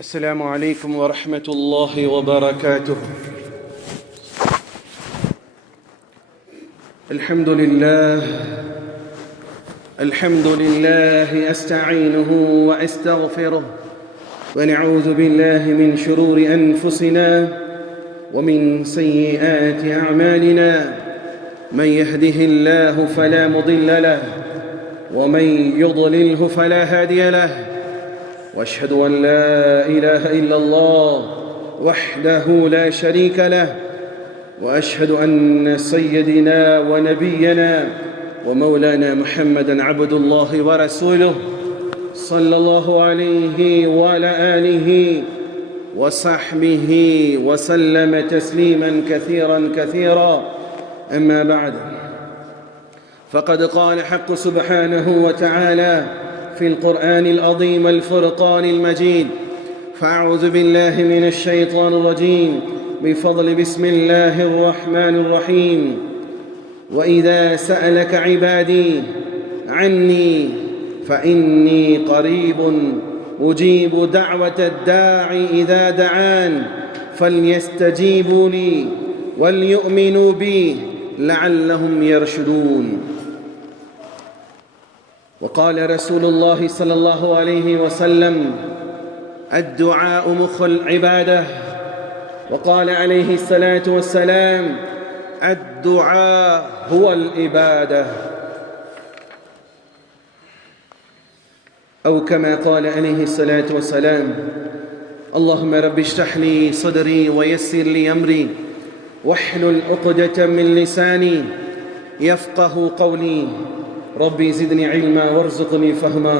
السلام عليكم ورحمة الله وبركاته. الحمد لله أستعينه وأستغفره ونعوذ بالله من شرور أنفسنا ومن سيئات أعمالنا. من يهده الله فلا مضل له ومن يضلله فلا هادي له. واشهد ان لا اله الا الله وحده لا شريك له واشهد ان سيدنا ونبينا ومولانا محمدا عبد الله ورسوله صلى الله عليه وعلى اله وصحبه وسلم تسليما كثيرا اما بعد، فقد قال حق سبحانه وتعالى في القرآن العظيم الفرقان المجيد: فأعوذ بالله من الشيطان الرجيم بفضل بسم الله الرحمن الرحيم. وإذا سألك عبادي عني فإني قريب أجيب دعوة الداع إذا دعان فليستجيبوا لي وليؤمنوا بي لعلهم يرشدون. وقال رسول الله صلى الله عليه وسلم: الدعاء مخ العبادة. وقال عليه الصلاة والسلام: الدعاء هو العبادة، أو كما قال عليه الصلاة والسلام: اللهم رب اشرح لي صدري ويسر لي أمري واحلل عقدة من لساني يفقه قولي. ربي زدني علما وارزقني فهما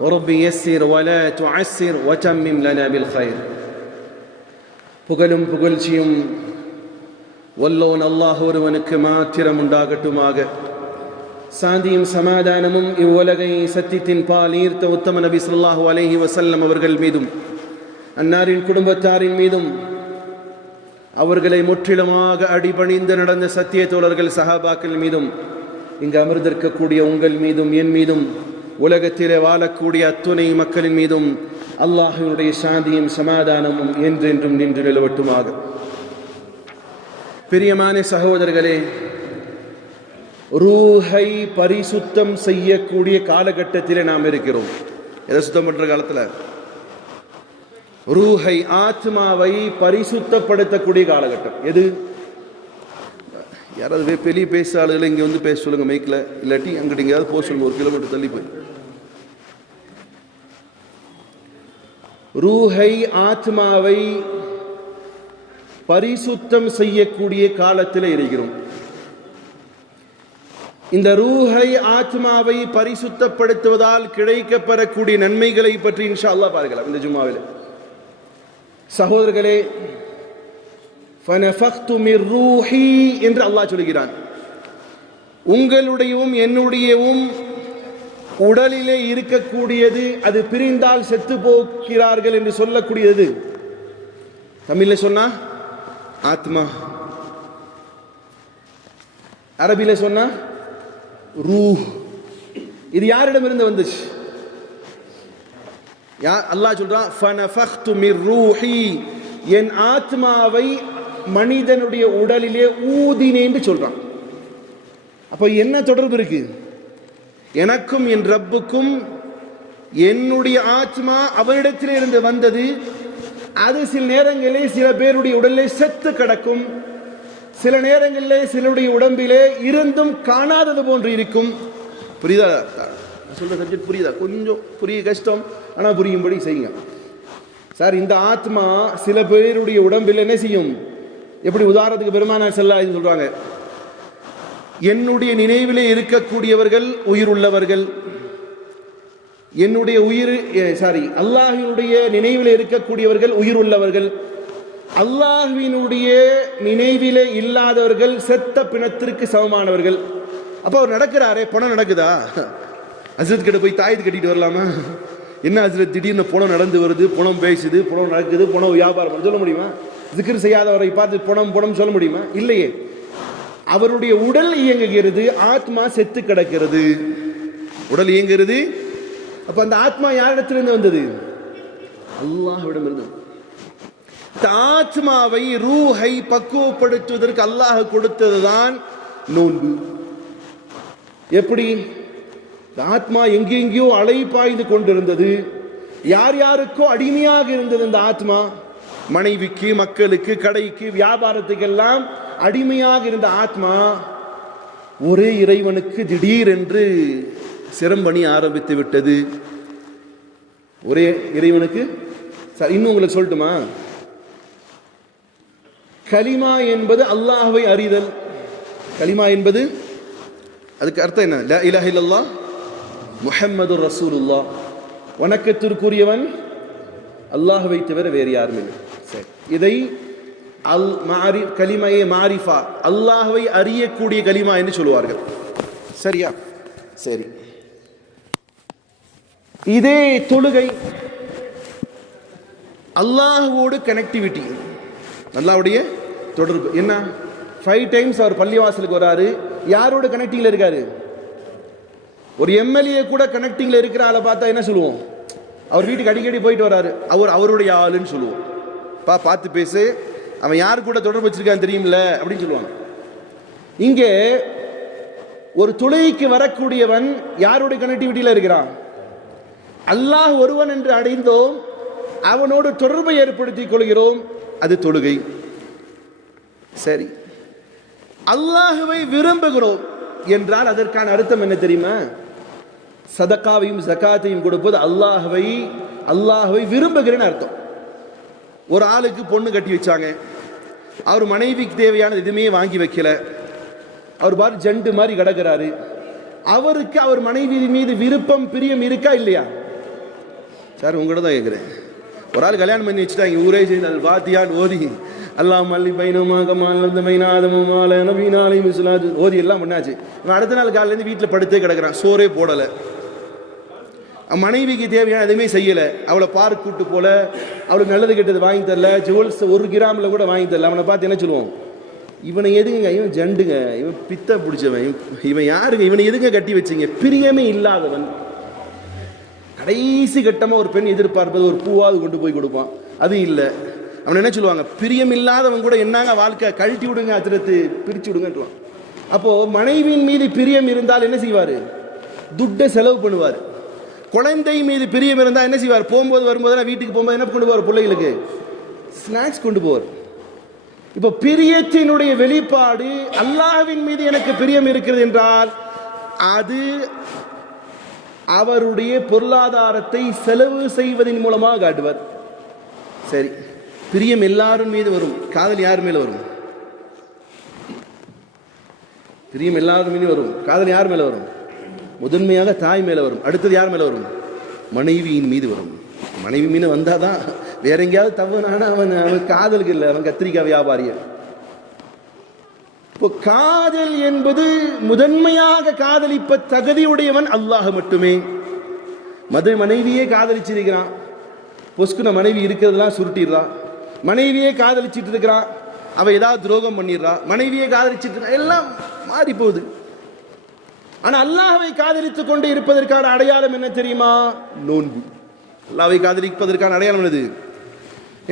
وربي يسر ولا تعسر وتمم لنا بالخير. புகழும் புகழ்ச்சியும் வல்லோன் அல்லாஹ் ஒருவனுக்கு மாத்திரம் உண்டாகட்டுமாக. சாந்தியும் சமாதானமும் இவ்வுலகை சத்தியத்தின் பால் ஈர்த்த உத்தம நபி ஸல்லல்லாஹு அலைஹி வஸல்லம் அவர்கள் மீதும் அன்னாரின் குடும்பத்தாரின் மீதும் அவர்களை முற்றிலுமாக அடிபணிந்து நடந்த சத்திய தோழர்கள் சஹாபாக்கள் மீதும் இங்கு அமர்ந்திருக்கக்கூடிய உங்கள் மீதும் என் மீதும் உலகத்திலே வாழக்கூடிய அத்துணை மக்களின் மீதும் அல்லாஹ்வினுடைய சாந்தியும் சமாதானமும் என்றென்றும் நின்று நிலவட்டுமாக. பிரியமான சகோதரர்களே, ரூஹை பரிசுத்தம் செய்யக்கூடிய காலகட்டத்திலே நாம் இருக்கிறோம். எதை சுத்தம் பண்ற காலத்தில்? ரூஹை, ஆத்மாவை பரிசுத்தப்படுத்தக்கூடிய காலகட்டம் எது? யாராவது பெரிய பேச ஆளுகளை இங்கே வந்து பேச சொல்லுங்க மைக்கில், இல்லாட்டி அங்கிட்ட எங்கேயாவது போக சொல்லுங்க, 1 கிலோமீட்டர் தள்ளி போய். ரூஹை, ஆத்மாவை பரிசுத்தம் செய்யக்கூடிய காலத்தில் இருக்கிறோம். இந்த ரூஹை, ஆத்மாவை பரிசுத்தப்படுத்துவதால் கிடைக்கப்பெறக்கூடிய நன்மைகளை பற்றி இன்ஷா அல்லாஹ் பார்க்கலாம் இந்த ஜும்மாவில். சகோதரர்களே, ஃபனஃபக்து மிர் ரூஹி என்று அல்லாஹ் சொல்கிறான். உங்களுடையவும் என்னுடையவும் உடலிலே இருக்கக்கூடியது அது பிரிந்தால் செத்து போகிறார்கள் என்று சொல்லக்கூடியது தமிழ்ல சொன்னா ஆத்மா, அரபில சொன்னா ரூஹ். இது யாரிடமிருந்து வந்துச்சு? அல்லாஹ் சொல்றான், ஃபனஃபக்து மிர் ரூஹி, என் ஆத்மாவை மனிதனுடைய உடலிலே ஊதினேன் என்று சொல்றான். அப்போ என்ன தொடர்பு இருக்கு? எனக்கும் என் ரப்புக்கும் என்னுடைய ஆத்மா அவனிடத்திலே இருந்து வந்தது. அது சில நேரங்களிலே சில பேருடைய உடலிலே செத்து கிடக்கும், சில நேரங்களிலே சிலருடைய உடம்பிலே இருந்தும் காணாதது போன்று இருக்கும். புரியுதா? சொல்ற சப்ஜெக்ட் புரியுதா? கொஞ்சம் புரிய கஷ்டம், ஆனா புரியும்படி செய்யுங்க சார். இந்த ஆத்மா சில பேருடைய உடம்பில் என்ன செய்யும்? எப்படி? உதாரணத்துக்கு பெருமானார் ஸல்லல்லாஹு அலைஹி வஸல்லம் சொல்றாங்க, என்னுடைய நினைவிலே இருக்கக்கூடியவர்கள் உயிர் உள்ளவர்கள், என்னுடைய அல்லாஹ்வினுடைய நினைவிலே இருக்கக்கூடியவர்கள் உயிர் உள்ளவர்கள், அல்லாஹ்வினுடைய நினைவிலே இல்லாதவர்கள் செத்த பிணத்திற்கு சமமானவர்கள். அப்போ அவர் நடக்கிறாரே, பணம் நடக்குதா? ஹஸ்ரத் கிட்ட போய் தாயத்து கட்டிட்டு வரலாமா? என்ன ஹஸ்ரத் திடீர்னு பணம் நடந்து வருது, பணம் பேசுது, பணம் நடக்குது, பணம் வியாபாரம் சொல்ல முடியுமா? ஜிக்ர் செய்யாதவரை பார்த்து பணம் சொல்ல முடியுமா? இல்லையே. அவருடைய உடல் இயங்குகிறது, ஆத்மா செத்து கிடக்கிறது. உடல் இயங்குகிறது, அப்ப அந்த ஆத்மா யாரிடத்திலிருந்து வந்தது? அல்லாஹ்விடமிருந்து. ஆத்மாவை ரூஹை பக்குவப்படுத்துவதற்கு அல்லாஹ் கொடுத்ததுதான் நோன்பு. எப்படி? ஆத்மா எங்கெங்கேயோ அலைபாய்ந்து கொண்டிருந்தது, யார் யாருக்கோ அடிமையாக இருந்தது. அந்த ஆத்மா மனைவிக்கு, மக்களுக்கு, கடைக்கு, வியாபாரத்துக்கெல்லாம் அடிமையாக இருந்த ஆத்மா ஒரே இறைவனுக்கு திடீரென்று சிரம்பணி ஆரம்பித்து விட்டது. ஒரே இறைவனுக்கு. இன்னும் உங்களுக்கு சொல்லட்டுமா? கலிமா என்பது அல்லாஹ்வை அறிதல். கலிமா என்பது அதுக்கு அர்த்தம் என்ன? லா இலாஹ இல்லல்லாஹ் முஹம்மதுர் ரசூலுல்லாஹ். வணக்கத்திற்குரியவன் அல்லாஹ்வை தவிர வேறு யாரும் இல்லை. சரி, இதை கலிமையே மாரிஃபா, அல்லாஹ்வை அறியக்கூடிய கலிமா என்று சொல்லுவார்கள். சரியா? சரி. இதே தொழுகை அல்லாஹ்வோடு கனெக்டிவிட்டி, அல்லாஹ்வுடைய தொடர்பு. என்ன? 5 டைம்ஸ் அவர் பள்ளிவாசலுக்கு வராரு. யாரோட கனெக்டிங்ல இருக்காரு? ஒரு எம்எல்ஏ கூட கனெக்டிங்ல இருக்கிற ஆளை பார்த்தா என்ன சொல்லுவோம்? அவர் வீட்டுக்கு அடிக்கடி போயிட்டு வராரு, அவருடைய ஆளுன்னு சொல்லுவோம். பார்த்து பேசு, அவன் யாரு கூட தொடர்பு வச்சிருக்கான்னு தெரியும்ல அப்படின்னு சொல்லுவாங்க. இங்கே ஒரு தொழுகைக்கு வரக்கூடியவன் யாருடைய கனெக்டிவிட்டியில இருக்கிறான்? அல்லாஹ் ஒருவன் என்று அடைந்தோம், அவனோடு தொடர்பை ஏற்படுத்திக் கொள்கிறோம், அது தொழுகை. சரி, அல்லாஹ்வை விரும்புகிறோம் என்றால் அதற்கான அர்த்தம் என்ன தெரியுமா? சதகாவையும் ஜகாத்தையும் கொடுப்பது அல்லாஹ்வை விரும்புகிறேன்னு அர்த்தம். ஒரு ஆளுக்கு பொண்ணு கட்டி வச்சாங்க, அவர் மனைவிக்கு தேவையானது எதுவுமே வாங்கி வைக்கல, அவர் பாரு ஜண்டு மாதிரி கிடக்கிறாரு. அவருக்கு அவர் மனைவி மீது விருப்பம், பிரியம் இருக்கா இல்லையா? சார் உங்கள்கிட்ட தான் கேட்குறேன். ஒரு ஆள் கல்யாணம் பண்ணி வச்சுட்டாங்க, ஊரே செய்து அது வாத்தியான் ஓதி அல்லாஹ் மல்லி பைனமாக மைனாதமுமால நபீனாலை மிசுலாது ஓதி எல்லாம் பண்ணாச்சு. அடுத்த நாள் காலையிலேருந்து வீட்டில் படுத்தே கிடக்கிறான், சோறே போடலை, மனைவிக்கு தேவையான எதுவுமே செய்யலை, அவளை பார்க் கூட்டு போல, அவளுக்கு நல்லது கெட்டது வாங்கி தரல, ஜுவல்ஸ் 1 கிராமில் கூட வாங்கி தரல. அவனை பார்த்து என்ன சொல்லுவோம்? இவனை எதுங்க, இவன் ஜண்டுங்க, இவன் பித்த பிடிச்சவன், இவன் யாருங்க, இவனை எதுங்க கட்டி வச்சிங்க? பிரியமே இல்லாதவன். கடைசி கட்டமாக ஒரு பெண் எதிர்பார்ப்பது ஒரு பூவாவது கொண்டு போய் கொடுப்பான், அது இல்லை. அவன் என்ன சொல்லுவாங்க? பிரியம் இல்லாதவன் கூட என்னங்க வாழ்க்கை, கழட்டி விடுங்க, அதிரத்து பிரிச்சு விடுங்கன்றான். அப்போ மனைவியின் மீது பிரியம் இருந்தால் என்ன செய்வார்? துட்டை செலவு பண்ணுவார். குழந்தை மீது பிரியம் இருந்தால் என்ன செய்வார்? போகும்போது வரும்போதெல்லாம் வீட்டுக்கு போகும்போது என்ன கொண்டு போவார்? பிள்ளைகளுக்கு ஸ்நாக்ஸ் கொண்டு போவார். இப்போ பிரியத்தினுடைய வெளிப்பாடு, அல்லாஹ்வின் மீது எனக்கு பிரியம் இருக்கிறது என்றால் அது அவருடைய பொருளாதாரத்தை செலவு செய்வதன் மூலமாக காட்டுவார். சரி, பிரியம் எல்லாரும் மீது வரும், காதல் யார் மேல வரும்? பிரியம் எல்லாரும் மீது வரும், காதல் யார் மேல வரும்? முதன்மையாக தாய் மேல வரும். அடுத்தது யார் மேல வரும்? மனைவியின் மீது வரும். மனைவி மீது வந்தாதான், வேற எங்கேயாவது தவறான அவன் காதலுக்கு இல்லை, அவன் கத்திரிக்காய் வியாபாரியன். இப்போ காதல் என்பது முதன்மையாக காதலிப்ப தகுதியுடையவன் அல்லாஹ் மட்டுமே. மனைவியே காதலிச்சிருக்கிறான், பொஸ்குன மனைவி இருக்கிறதெல்லாம் சுருட்டிடுறான், மனைவியே காதலிச்சிட்டு இருக்கிறான், அவ ஏதாவது துரோகம் பண்ணிடுறா, மனைவியே காதலிச்சிட்டு இருக்கா, எல்லாம் மாறி போகுது. ஆனா அல்லாஹ்வை காதலித்துக் கொண்டு இருப்பதற்கான அடையாளம் என்ன தெரியுமா? நோன்பு. அல்லாஹ்வை காதலிப்பதற்கான அடையாளம் என்னது?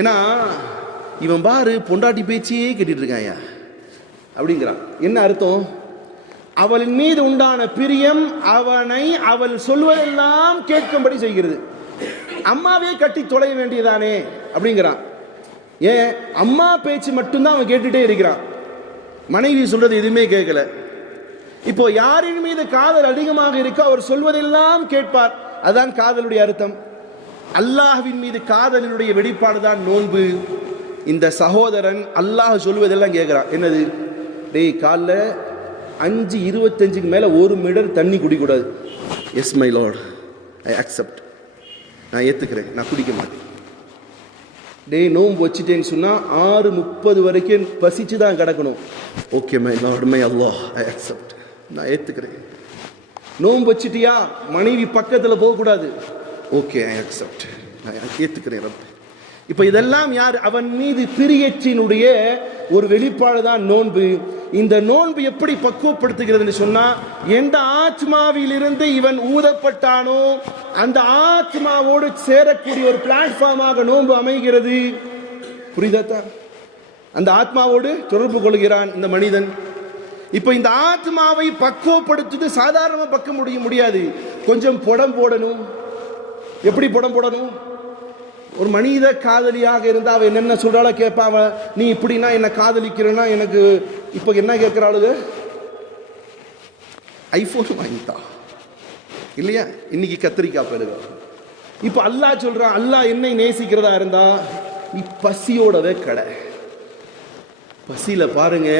ஏன்னா இவன் பாரு பொண்டாட்டி பேச்சியே கேட்டுட்டு இருக்காயா அப்படிங்கிறான். என்ன அர்த்தம்? அவளின் மீது உண்டான பிரியம் அவனை அவள் சொல்வதெல்லாம் கேட்கும்படி செய்கிறது. அம்மாவே கட்டி தொலைய வேண்டியதானே அப்படிங்கிறான். ஏன்? அம்மா பேச்சு மட்டும்தான் அவன் கேட்டுட்டே இருக்கிறான், மனைவி சொல்றது எதுவுமே கேட்கல. இப்போ யாரின் மீது காதல் அதிகமாக இருக்கோ அவர் சொல்வதெல்லாம் கேட்பார். அதான் காதலுடைய அர்த்தம். அல்லாஹ்வின் மீது காதலினுடைய வெளிப்பாடு தான் நோன்பு. இந்த சகோதரன் அல்லாஹ் சொல்வதெல்லாம் கேட்கிறான். என்னது? டேய், காலைல 5:25க்கு மேல 1 மீட்டர் தண்ணி குடிக்கூடாது. Yes my lord, I accept, நான் ஏத்துக்கிறேன், நான் குடிக்க மாட்டேன். டேய், நோன்பு வச்சுட்டேன்னு சொன்னா 6:30 வரைக்கும் பசிச்சு தான் கிடக்கணும். Okay my lord, my Allah, I accept, நான் ஏத்துக்கிறேன். நோன்பு வச்சிட்டியா? மனைவி பக்கத்தில் போகக்கூடாது. ஓகே, ஐ அக்செப்ட், நான் ஏத்துக்கிறேன் ரப்ப. இப்போ இதெல்லாம் யார்? அவன் மீது பிரியத்தினுடைய ஒரு வெளிப்பாடு தான் நோன்பு. இந்த நோன்பு எப்படி பக்குவப்படுத்துகிறதுன்னு சொன்னா, எந்த ஆத்மாவிலிருந்து இவன் ஊதப்பட்டானோ அந்த ஆத்மாவோடு சேரக்கூடிய ஒரு பிளாட்ஃபார்மாக நோன்பு அமைகிறது. புரியுதா? அந்த ஆத்மாவோடு தொடர்பு கொள்கிறான் இந்த மனிதன். இப்ப இந்த ஆத்மாவை பக்குவப்படுத்துது சாதாரணமா பக்க முடியாது, கொஞ்சம் புடம் போடணும். எப்படி புடம் போடணும்? ஒரு மனித காதலியாக இருந்தா அவ என்னென்ன சொல்றாளோ கேட்பா. அவ நீ இப்படின்னா என்ன காதலிக்கிறேன்னா எனக்கு இப்ப என்ன கேட்கிறாளுங்க, ஐபோன் வாங்கிட்டா இல்லையா, இன்னைக்கு கத்திரிக்காய் பெருக. இப்ப அல்லாஹ் சொல்றான், அல்லாஹ் என்னை நேசிக்கிறதா இருந்தா நீ பசியோடவே கடை. பசியில பாருங்க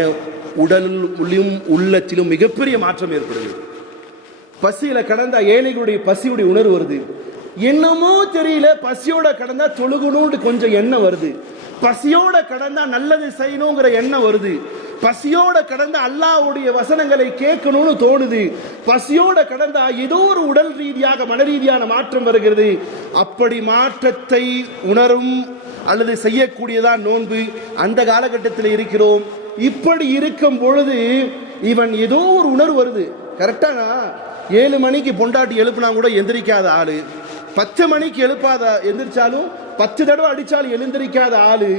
உடலிலும் உள்ளத்திலும் மிகப்பெரிய மாற்றம் ஏற்படுது. பசியில கடந்தா ஏழைகளுடைய பசியுடைய உணர்வு வருது. என்னமோ தெரியல, பசியோட கடந்தா தொழுகணும்னு கொஞ்சம் எண்ணம் வருது. பசியோட கடந்தா நல்லது செய்யணுங்கிற எண்ணம் வருது. பசியோட கடந்த அல்லாஹ்வுடைய வசனங்களை கேட்கணும்னு தோணுது. பசியோட கடந்தா ஏதோ ஒரு உடல் ரீதியாக மன ரீதியான மாற்றம் வருகிறது. அப்படி மாற்றத்தை உணரும் அல்லது செய்யக்கூடியதான் நோன்பு. அந்த காலகட்டத்தில் இருக்கிறோம். இப்படி இருக்கும் பொழுது இவன் ஏதோ ஒரு உணர்வு வருது. கரெக்டானா 7 மணிக்கு பொண்டாட்டி எழுப்பினா கூட எந்திரிக்காத ஆளு, 10 மணிக்கு எழுப்பாத எந்திரிச்சாலும் 10 தடவை அடிச்சாலும் எழுந்திரிக்காத ஆளு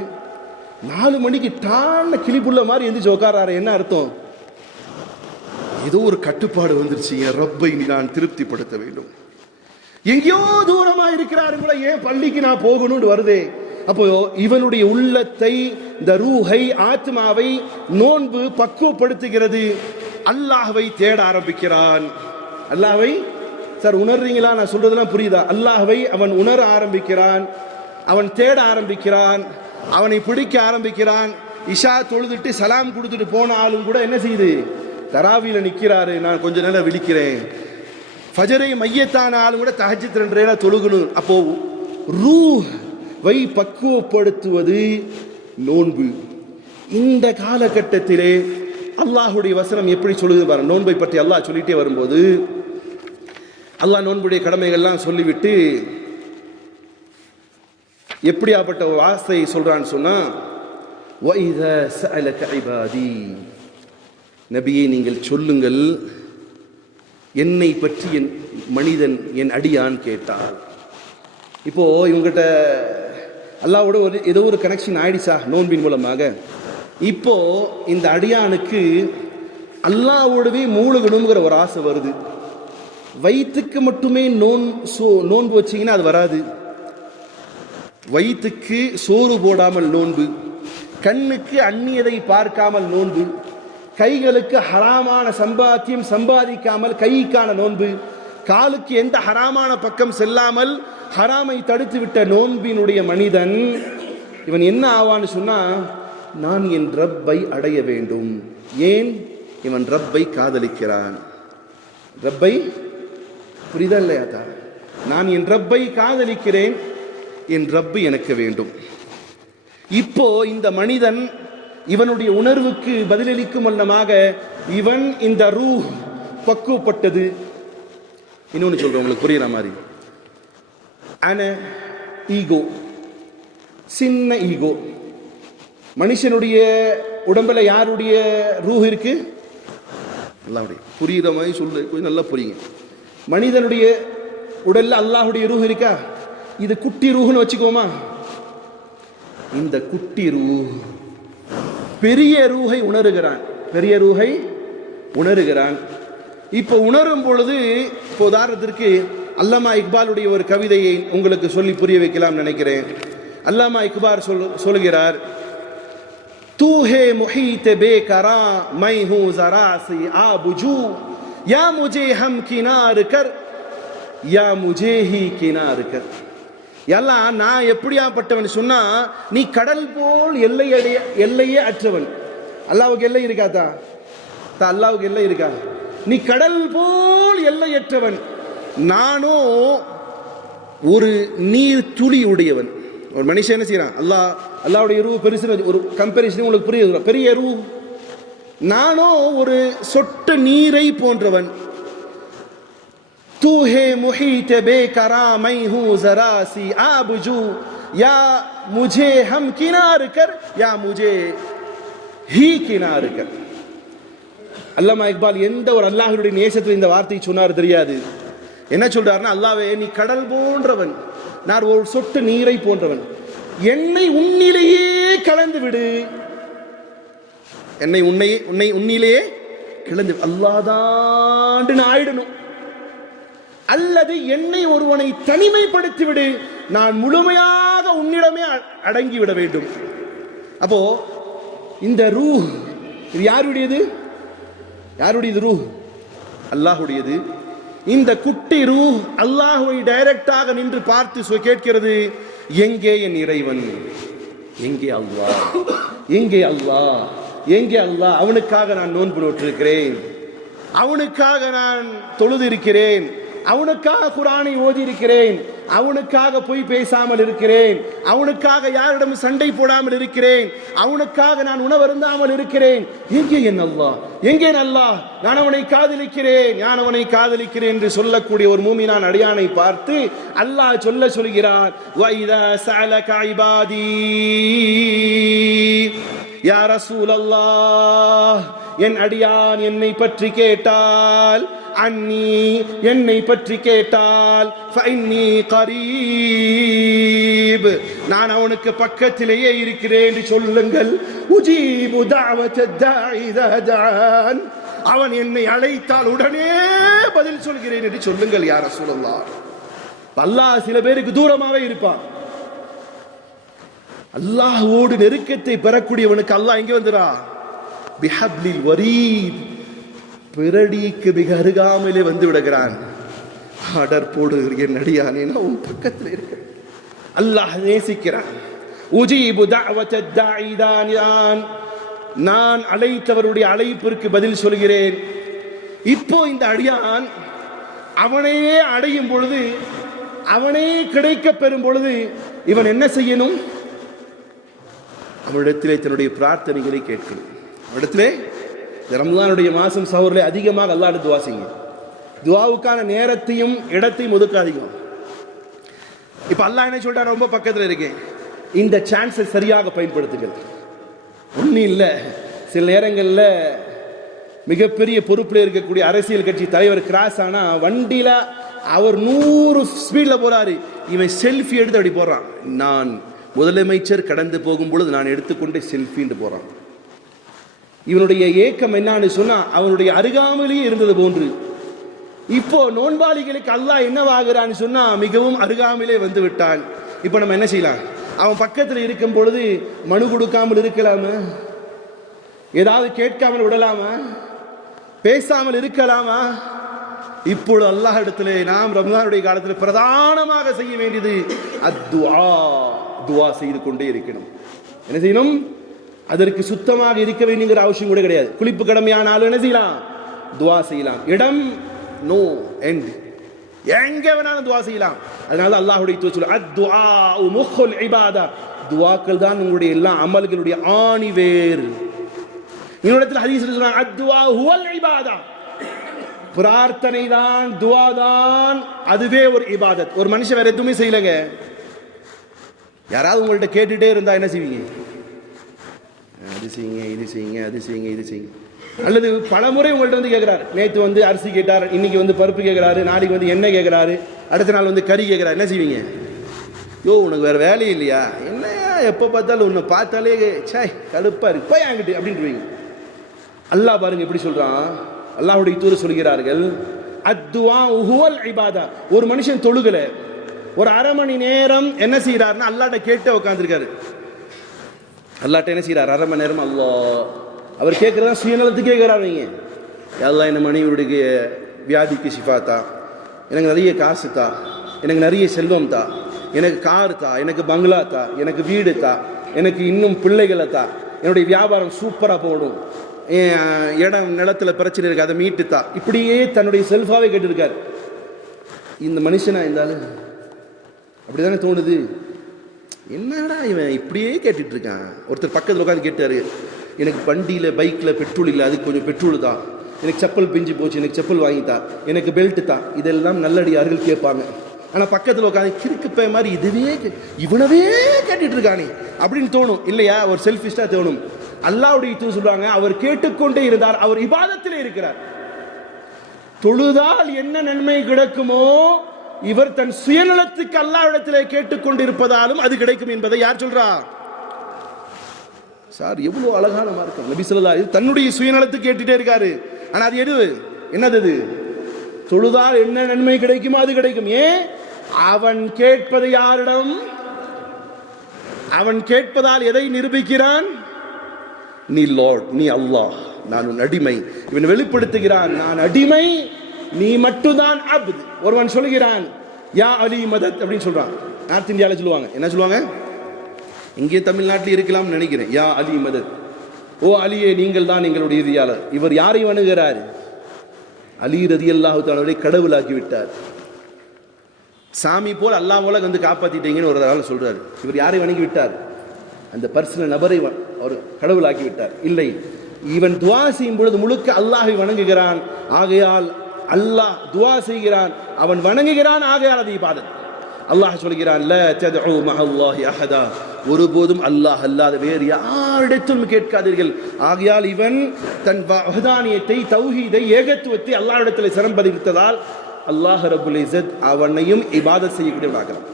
4 மணிக்கு டான கிளிப்புள்ள மாதிரி எந்திரிச்சு உட்காராரு. என்ன அர்த்தம்? ஏதோ ஒரு கட்டுப்பாடு வந்துருச்சு. என் ரப்பை நான் திருப்திப்படுத்த வேண்டும். எங்கேயோ தூரமா இருக்கிறாருங்களா, ஏன் பள்ளிக்கு நான் போகணும்னு வருதே. அப்போ இவனுடைய உள்ளத்தை, இந்த ரூஹை, ஆத்மாவை நோன்பு பக்குவப்படுத்துகிறது. அல்லாஹ்வை தேட ஆரம்பிக்கிறான். அல்லாஹ்வை சார் உணர்றீங்களா? நான் சொல்றதெல்லாம் புரியுதா? அல்லாஹ்வை அவன் உணர ஆரம்பிக்கிறான், அவன் தேட ஆரம்பிக்கிறான், அவனை பிடிக்க ஆரம்பிக்கிறான். இஷா தொழுதுட்டு சலாம் கொடுத்துட்டு போன ஆளும் கூட என்ன செய்யுது? தராவில நிற்கிறாரு, நான் கொஞ்ச நேரம் விழிக்கிறேன். ஃபஜரை மையத்தான ஆளும் கூட தஹஜ்ஜுத் 2 ரேல தொழுகணும். அப்போ ரூஹ்வை பக்குவப்படுத்துவது நோன்பு. இந்த காலகட்டத்திலே அல்லாஹுடைய வசனம் எப்படி சொல்லுது பாருங்க. நோன்பை பற்றி அல்லாஹ் சொல்லிட்டே வரும்போது அல்லாஹ் நோன்புடைய கடமைகள்லாம் சொல்லிவிட்டு எப்படியாப்பட்ட ஒரு வார்த்தையை சொல்றான்னு சொன்னா, وَإِذَا سَأَلَكَ عِبَادِي, நபியே நீங்கள் சொல்லுங்கள், என்னை பற்றி என் மனிதன் என் அடியான் கேட்டார். இப்போ இவங்கிட்ட அல்லாஹ்வோட ஏதோ ஒரு கனெக்ஷன் ஆயிடுச்சா நோன்பின் மூலமாக. இப்போ இந்த அடியானுக்கு அல்லாஹ்வோடவே மூழ்கணுங்கிற ஒரு ஆசை வருது. வயிற்றுக்கு மட்டுமே நோன்பு வச்சிங்கன்னா அது வராது. வயிற்றுக்கு சோறு போடாமல் நோன்பு, கண்ணுக்கு அந்நியதை பார்க்காமல் நோன்பு, கைகளுக்கு ஹராமான சம்பாத்தியம் சம்பாதிக்காமல் கைக்கான நோன்பு, காலுக்கு எந்த ஹராமான பக்கம் செல்லாமல் ஹராமை தடுத்து விட்ட நோன்பினுடைய மனிதன் இவன் என்ன ஆவான்னு சொன்னா, நான் என் ரப்பை அடைய வேண்டும். ஏன்? இவன் ரப்பை காதலிக்கிறான். ரப்பை புரிதா இல்லையா? நான் என் ரப்பை காதலிக்கிறேன், என் ரப்பு எனக்கு வேண்டும். இப்போ இந்த மனிதன் இவனுடைய உணர்வுக்கு பதிலளிக்கும் வண்ணமாக இவன் இந்த ரூஹ் பக்குவப்பட்டது. இன்னொன்னு சொல்றேன் உங்களுக்கு புரியுற மாதிரி. ஈகோ, சின்ன ஈகோ. மனுஷனுடைய உடம்புல யாருடைய ரூஹ் இருக்கு? அல்லாஹ்வுடைய. புரியுற மாதிரி சொல்லு, கொஞ்சம் நல்லா புரியுங்க. மனிதனுடைய உடல்ல அல்லாஹ்வுடைய ரூஹ் இருக்கா? இது குட்டி ரூஹ்னு வச்சுக்கோமா. இந்த குட்டி ரூஹ் பெரிய ரூஹை உணர்கிறான், பெரிய ரூஹை உணர்கிறான். இப்போ உணரும் பொழுது, இப்போ உதாரணத்திற்கு அல்லாமா இக்பாலுடைய ஒரு கவிதையை உங்களுக்கு சொல்லி புரிய வைக்கலாம் நினைக்கிறேன். அல்லாமா இக்பால் சொல்கிறார், तू है मुहीत बेकरा मैं हूँ जरा सी आबुजू या मुझे हम किनार कर या मुझे ही किनार कर. எல்லாம் நான் எப்படியாப்பட்டவன் சொன்னா, நீ கடல் போல் எல்லையே அற்றவன். அல்லாஹ்வுக்கு எல்லை இருக்காதா? அல்லாஹ்வுக்கு எல்லை இருக்கா? நீ கடல் போல் எல்லையற்றவன், நானோ ஒரு நீர் துளி உடையவன். ஒரு மனுஷன் என்ன செய்யறான்? அல்லாஹ்வுடைய ரூ பெருசு, ஒரு கம்பேரிசன் உங்களுக்கு புரியுது. பெரிய ரூ, நானோ ஒரு சொட்டு நீரை போன்றவன். तू है मुहीत बेकरा मैं हूँ जरा सी आबजू या मुझे हम किनार कर या मुझे ही किनार कर. அல்லாமா இக்பால் எந்த ஒரு அல்லாஹ்வுடைய நேசத்தில் இந்த வார்த்தையை சொன்னார் தெரியாது. என்ன சொல்றாருன்னா, அல்லாஹ்வே நீ கடல் போன்றவன், நான் ஒரு சொட்டு நீரை போன்றவன், என்னை உன்னிலேயே கலந்து விடு, என்னை உன்னிலேயே கலந்து அல்லாஹ்தான் ஆயிடணும், அல்லது என்னை ஒருவனை தனிமைப்படுத்தி விடு, நான் முழுமையாக உன்னிடமே அடங்கி விட வேண்டும். அப்போ இந்த ரூஹ் இது யாருடையது? யாருடையது ரூஹ்? அல்லாஹ்வுடையது. இந்த குட்டி ரூஹ் அல்லாஹ்வை டைரக்டாக நின்று பார்த்து கேட்கிறது, எங்கே என் இறைவன், எங்கே அல்லாஹ், எங்கே அல்லாஹ், எங்கே அல்லாஹ்? அவனுக்காக நான் நோன்பு நோற்றிருக்கிறேன், அவனுக்காக நான் தொழுது இருக்கிறேன், அவனுக்காக குர்ஆனை ஓதி இருக்கிறேன், அவனுக்காக பொய் பேசாமல் இருக்கிறேன், அவனுக்காக யாரிடம் சண்டை போடாமல் இருக்கிறேன், அவனுக்காக நான் உணவருந்தாமல் இருக்கிறேன். எங்கே என் அல்லாஹ், எங்கே அல்லாஹ்? நான் அவனை காதலிக்கிறேன், நான் அவனை காதலிக்கிறேன் என்று சொல்லக்கூடிய ஒரு மூமினான் அடியானை பார்த்து அல்லாஹ் சொல்கிறார், வைதா சஅலக இபாதி யா ரசூலல்லாஹ், என் அடியான் என்னை பற்றி கேட்டால், அன்னி என்னை பற்றி கேட்டால், ஃபஇன்னி கரீப், நான் அவனுக்கு பக்கத்திலேயே இருக்கிறேன் என்று சொல்லுங்கள். உஜீபு தஅவத தாஇ இதா தஆன், அவன் என்னை அழைத்தால் உடனே பதில் சொல்கிறேன் என்று சொல்லுங்கள் யா ரசூலல்லாஹ். அல்லாஹ் சில பேருக்கு தூரமாவே இருப்பான். அல்லாஹ்வோடு நெருக்கத்தை பெறக்கூடியவனுக்கு அல்லாஹ் எங்கே வந்துடா? பிஹப்லில் வரீத், பிறடிக்கு மிக அருகாமையிலே வந்து விடுகிறான். ஆர்டர் போடு என் அடியானே, நான் உன் பக்கத்தில் இருக்க. அல்லாஹ் நேசிக்கிறான். உஜீபு தஅவத தாஇ இதா தஆன், நான் அழைத்தவருடைய அழைப்பிற்கு பதில் சொல்கிறேன். இப்போ இந்த அடியான் அவனையே அடையும் பொழுது, அவனே கிடைக்க பெறும் பொழுது இவன் என்ன செய்யணும்? அவனிடத்திலே தன்னுடைய பிரார்த்தனைகளை கேட்கணும். அவனிடத்திலே ரமலானுடைய மாசம் சஹூரிலே அதிகமாக அல்லாஹ்விடம் துஆ செய்யுங்க. துஆவுக்கான நேரத்தையும் இடத்தையும் ஒதுக்காதீங்க. இப்ப அல்லாஹ் என்ன சொல்றாரு? ரொம்ப பக்கத்தில் இருக்கேன், இந்த சான்ஸை சரியாக பயன்படுத்துங்கள். ஒன்றும் இல்லை, சில நேரங்களில் மிகப்பெரிய பொறுப்பில் இருக்கக்கூடிய அரசியல் கட்சி தலைவர் கிராஸ் ஆனா வண்டியில அவர் 100 ஸ்பீடில் போறாரு, இவன் செல்ஃபி எடுத்து அப்படி போடுறான். நான் முதலமைச்சர் கடந்து போகும் பொழுது நான் எடுத்துக்கொண்டே செல்ஃபின்னு போறான். இவனுடைய ஏக்கம் என்னன்னு சொன்னா, அவனுடைய அருகாமையிலேயே இருந்தது போன்று. இப்போ நோன்பாளிகளுக்கு அல்லாஹ் என்னவாகிறான்னு சொன்னா, மிகவும் அருகாமையிலே வந்து விட்டான். இப்போ நம்ம என்ன செய்யலாம்? அவன் பக்கத்தில் இருக்கும் பொழுது மனு கொடுக்காமல் இருக்கலாமா? ஏதாவது கேட்காமல் விடலாமா? பேசாமல் இருக்கலாமா? இப்பொழுது அல்லாஹ் இடத்துல நாம் ரமலானுடைய காலத்தில் பிரதானமாக செய்ய வேண்டியது அத்துஆ. துஆ செய்து கொண்டே இருக்கணும். என்ன செய்யணும்? அதற்கு சுத்தமாக இருக்க வேண்டியங்கிற அவசியம் கூட கிடையாது. குளிப்பு கடமையானாலும் என்ன செய்யலாம்? துஆ செய்யலாம். இடம் நோ எண்ட், எங்க வேணாலும் துஆ செய்யலாம். அதனால அல்லாஹ்வுடைய தூதர் சொல்றார், அத்துஆ முஹுல் இபாதா, துஆக்கள் தான் உங்களுடைய எல்லா அமல்களுடைய ஆணி வேர். இன்னொரு ஹதீஸ்ல சொல்றாங்க, அத்துஆ ஹுவல் இபாதா, பிரார்த்தனை தான், துஆ தான், அதுவே ஒரு இபாதத். ஒரு மனுஷன் வேற எதுவுமே செய்யலங்க. யாராவது உங்கள்கிட்ட கேட்டுட்டே இருந்தா என்ன செய்வீங்க? அது செய்யுங்க, இது செய்யுங்க, அது செய்யுங்க, இது செய்யுங்க. அல்லது பல முறை உங்கள்கிட்ட வந்து கேட்குறாரு. நேற்று வந்து அரிசி கேட்டார், இன்னைக்கு வந்து பருப்பு கேட்குறாரு, நாளைக்கு வந்து எண்ணெய் கேட்குறாரு, அடுத்த நாள் வந்து கறி கேட்குறாரு. என்ன செய்வீங்க? யோ உனக்கு வேறு வேலையே இல்லையா? என்னையா எப்போ பார்த்தாலும் உன்னை பார்த்தாலே சாய் கடுப்பாக இருக்கு, போய் ஆங்கிட்டு அப்படின்ட்டுருவீங்க. அல்லாஹ் பாருங்க எப்படி சொல்கிறான். அல்லாஹ்வுடைய தூதர் சொல்கிறார்கள், அத்துஆ ஹுவல் இபாதா. ஒரு மனுஷன் தொழுகலை, ஒரு அரை மணி நேரம் என்ன செய்கிறாருன்னா அல்லாஹ்ட்ட கேட்டு உட்காந்துருக்காரு. அல்லாஹ்ட்ட என்ன செய்கிறார்? அரை மணி நேரம் அல்லாஹ் அவர் கேட்குறதா சுயநலத்துக்கு கேட்குறாருங்க. அல்லாஹ் என்ன மனைவியுடைய வியாதிக்கு ஷிஃபாத்தா, எனக்கு நிறைய காசு தா, எனக்கு நிறைய செல்வம் தா, எனக்கு கார் தா, எனக்கு பங்களா தா, எனக்கு வீடு தா, எனக்கு இன்னும் பிள்ளைகளை தா, என்னுடைய வியாபாரம் சூப்பராக போடும், இடம் நிலத்தில் பிரச்சனை இருக்குது அதை மீட்டு தா, இப்படியே தன்னுடைய செல்ஃபாகவே கேட்டுருக்கார். இந்த மனுஷனா இருந்தாலும் அப்படி தானே தோணுது. என்னடா இவன் இப்படியே கேட்டுட்டு இருக்கான். ஒருத்தர் பக்கத்தில் உட்காந்து கேட்டார், எனக்கு வண்டியில் பைக்கில் பெட்ரோல் இல்லை, அதுக்கு கொஞ்சம் பெட்ரோல் தான், எனக்கு செப்பல் பிஞ்சு போச்சு, எனக்கு செப்பல் வாங்கித்தா, எனக்கு பெல்ட்டு தான். இதெல்லாம் நல்லடியார்கள் கேட்பாங்க. ஆனால் பக்கத்தில் உட்காந்து கிறுக்குப்பை மாதிரி இதுவே இவனவே கேட்டுட்டு இருக்கானே அப்படின்னு தோணும் இல்லையா? ஒரு செல்ஃபிஷ்டாக தோணும். அல்லாஹ்வுடைய தூதர் சொல்றாங்க, அவர் கேட்டுக்கொண்டே இருந்தார், அவர் இபாதத்திலே இருக்கிறார். தொழுதால் என்ன நன்மை கிடைக்குமோ இவர் தன் சுயநலத்துக்கு அல்லாஹ்விடத்திலே கேட்டுக்கொண்டிருப்பதாலும் அது கிடைக்கும் என்பதை யார் சொல்றா? சார் எவ்வளவு அழகான மார்க்கம். நபி ஸல்லல்லாஹு அலைஹி வஸல்லம் தன்னுடைய சுயநலத்துக்கு கேட்டுட்டே இருக்காரு. ஆனா அது என்னது? அது தொழுதால் என்ன நன்மை கிடைக்குமோ அது கிடைக்கும். ஏன்? அவன் கேட்பது யாரிடம்? அவன் கேட்பதால் எதை நிரூபிக்கிறான்? நீ லார்ட், நீ அல்லாஹ், நான் உன் அடிமை. இவன் வெளிப்படுத்துகிறான், நான் அடிமை, நீ மட்டும்தான் அப்து. ஒருவன் சொல்கிறான் யா அலி மதத் அப்படின்னு சொல்றான். நார்த் இந்தியாவில் சொல்லுவாங்க, என்ன சொல்லுவாங்க, இங்கே தமிழ்நாட்டில் இருக்கலாம் நினைக்கிறேன், யா அலி மதத், ஓ அலியே நீங்கள் தான் எங்களுடைய இறுதியாளர். இவர் யாரை வணங்குகிறார்? அலி ரலியல்லாஹு தஆலா கடவுளாக்கி விட்டார். சாமி போல் அல்லாஹ் போல வந்து காப்பாத்திட்டீங்கன்னு ஒரு ஆள் சொல்றாரு. இவர் யாரை வணங்கி விட்டார்? அந்த பர்சனல் நபரை அவர் கடவுளாக்கி விட்டார். இல்லை, இவன் துவா செய்யும் பொழுது முழுக்க அல்லாஹை வணங்குகிறான். ஆகையால் அல்லாஹ் துவா செய்கிறான், அவன் வணங்குகிறான், ஆகையால் அது இபாதத். அல்லாஹ் சொல்கிறான், லா தத்உ மஅல்லாஹி அஹதா, ஒருபோதும் அல்லாஹ் அல்லாத வேறு யாரிடத்திலும் கேட்காதீர்கள். ஆகையால் இவன் தன் வஹதானியத்தை, தௌஹீதை, ஏகத்துவத்தை அல்லாஹ்விடத்தில் சிரம்பதித்ததால் அல்லாஹ் ரப்புல் இஸ்ஸத் அவனையும் இபாதத் செய்யக்கூடியவனாகிறான்.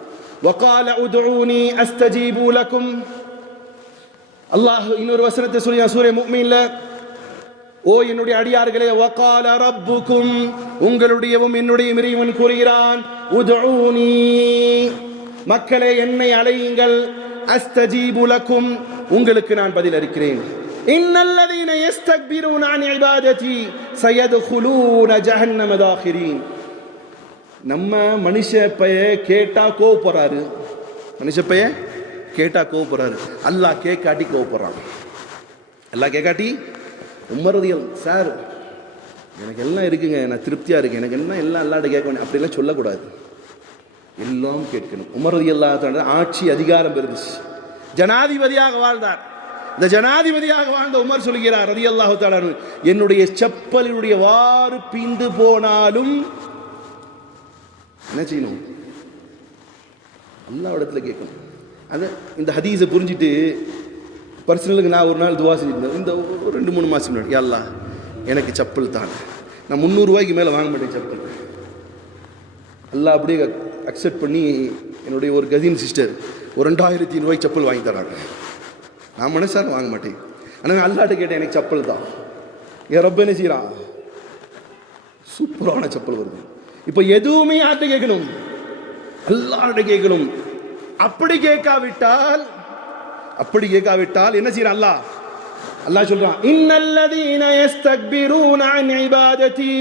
வகால உதுஊனி அஸ்தஜீபு லக்கும், அல்லாஹ் இன்னொரு வசனத்தை சொல்லியா சூரா முஃமின்ல, ஓ என்னுடைய அடியார்களே, வகால ரப்புக்கும், உங்களுடையவும் என்னுடைய இறைவன் கூறுகிறான், உதுஊனி, மக்களே என்னை அழையுங்கள், அஸ்தஜீபு லக்கும், உங்களுக்கு நான் பதில் அளிக்கிறேன். இன்னல்லதீன யஸ்தக்பிரூன அன் இபாததி சயதுகுலூன ஜஹன்னம தாகிரீன். நம்ம மனுஷ பைய கேட்டா கோவப்படுறாரு, மனுஷ பைய கேட்டா கோவப்படுறாரு, அல்லாஹ் கேட்காட்டி கோவப்படுறான். அல்லாஹ் கேட்காட்டி உமர் ரலியல்லாஹு சார் எனக்கு எல்லாம் இருக்குங்க, நான் திருப்தியா இருக்கேன், எனக்கு என்ன எல்லாம் அல்லாஹ்ட்ட கேட்க வேண்டிய அப்படிலாம் சொல்லக்கூடாது, எல்லாம் கேட்கணும். உமர் ரலியல்லாஹு ஆட்சி அதிகாரம் இருந்துச்சு, ஜனாதிபதியாக வாழ்ந்தார். இந்த ஜனாதிபதியாக வாழ்ந்த உமர் சொல்கிறார் ரலியல்லாஹு தஆலா, என்னுடைய செப்பலினுடைய வாறு பிந்து போனாலும் என்ன செய்யணும்? அல்லாஹ்விடத்துல கேட்கணும். அது இந்த ஹதீஸை புரிஞ்சுட்டு பர்சனலுக்கு நான் ஒரு நாள் துவா செஞ்சிருந்தேன். இந்த ஒரு 2-3 மாதம் முன்னாடி, அல்லாஹ் எனக்கு செப்பல் தான், நான் 300 ரூபாய்க்கு மேலே வாங்க மாட்டேன் செப்பல். அல்லாஹ் அப்படியே அக்செப்ட் பண்ணி என்னுடைய ஒரு கசின் சிஸ்டர் ஒரு 2500 ரூபாய்க்கு செப்பல் வாங்கி தராங்க. நான் மனசார வாங்க மாட்டேன். ஆனால் அல்லாஹ்ட்ட கேட்டேன், எனக்கு செப்பல் தான். என் ரப்ப என்ன செய்யறான்? சூப்பரான செப்பல் வருது. இப்போ எதுவுமே யார்கிட்ட கேட்கணும்? அல்லாஹ்ட்ட கேட்கணும். அப்படி கேட்காவிட்டால் என்ன செய்யறான் அல்லாஹ்? அல்லாஹ் சொல்றான், இன்னல்லதீன யஸ்தக்பிரூன அன் இபாததி,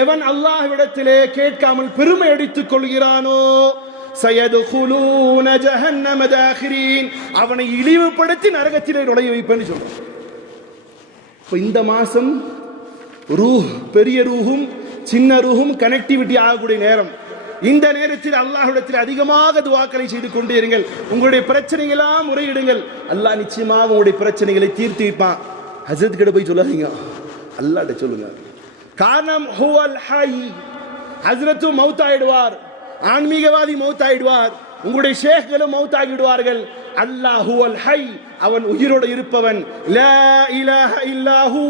எவன் அல்லாஹ்விடத்திலே கேட்காமல் பெருமை அடித்துக் கொள்கிறானோ, சயதுகுலூன ஜஹன்னம தாகிரீன், அவனை இழிவுபடுத்தி நரகத்திலே நுழைய வைப்பேன்னு சொல்றான். இப்போ இந்த மாசம் ரூஹ், பெரிய ரூஹும் சின்ன ரூஹும் கனெக்டிவிட்டி ஆகக்கூடிய நேரம். இந்த நேரத்தில் அல்லாஹ்விடத்தில் அதிகமாக துஆக்களை செய்து கொண்டே இருங்கள். உங்களுடைய பிரச்சனைகளெல்லாம் முறையிடுங்கள், அல்லாஹ் நிச்சயமாக உங்களுடைய பிரச்சனைகளை தீர்த்து வைப்பான். ஹஸரத் கிட்ட போய் சொல்லாதீங்க, அல்லாஹ்ட்ட சொல்லுங்க. காரணம் ஹுவல் ஹய், ஹஸரத்தும் மௌத் ஆயிடுவார், ஆன்மீகவாதி மௌத் ஆயிடுவார், உங்களுடைய ஷேக்களும் மௌத் ஆகிடுவார்கள். அல்லாஹ் ஹுவல் ஹய், அவன் உயிரோடு இருப்பவன். லா இலாஹ இல்லாஹு,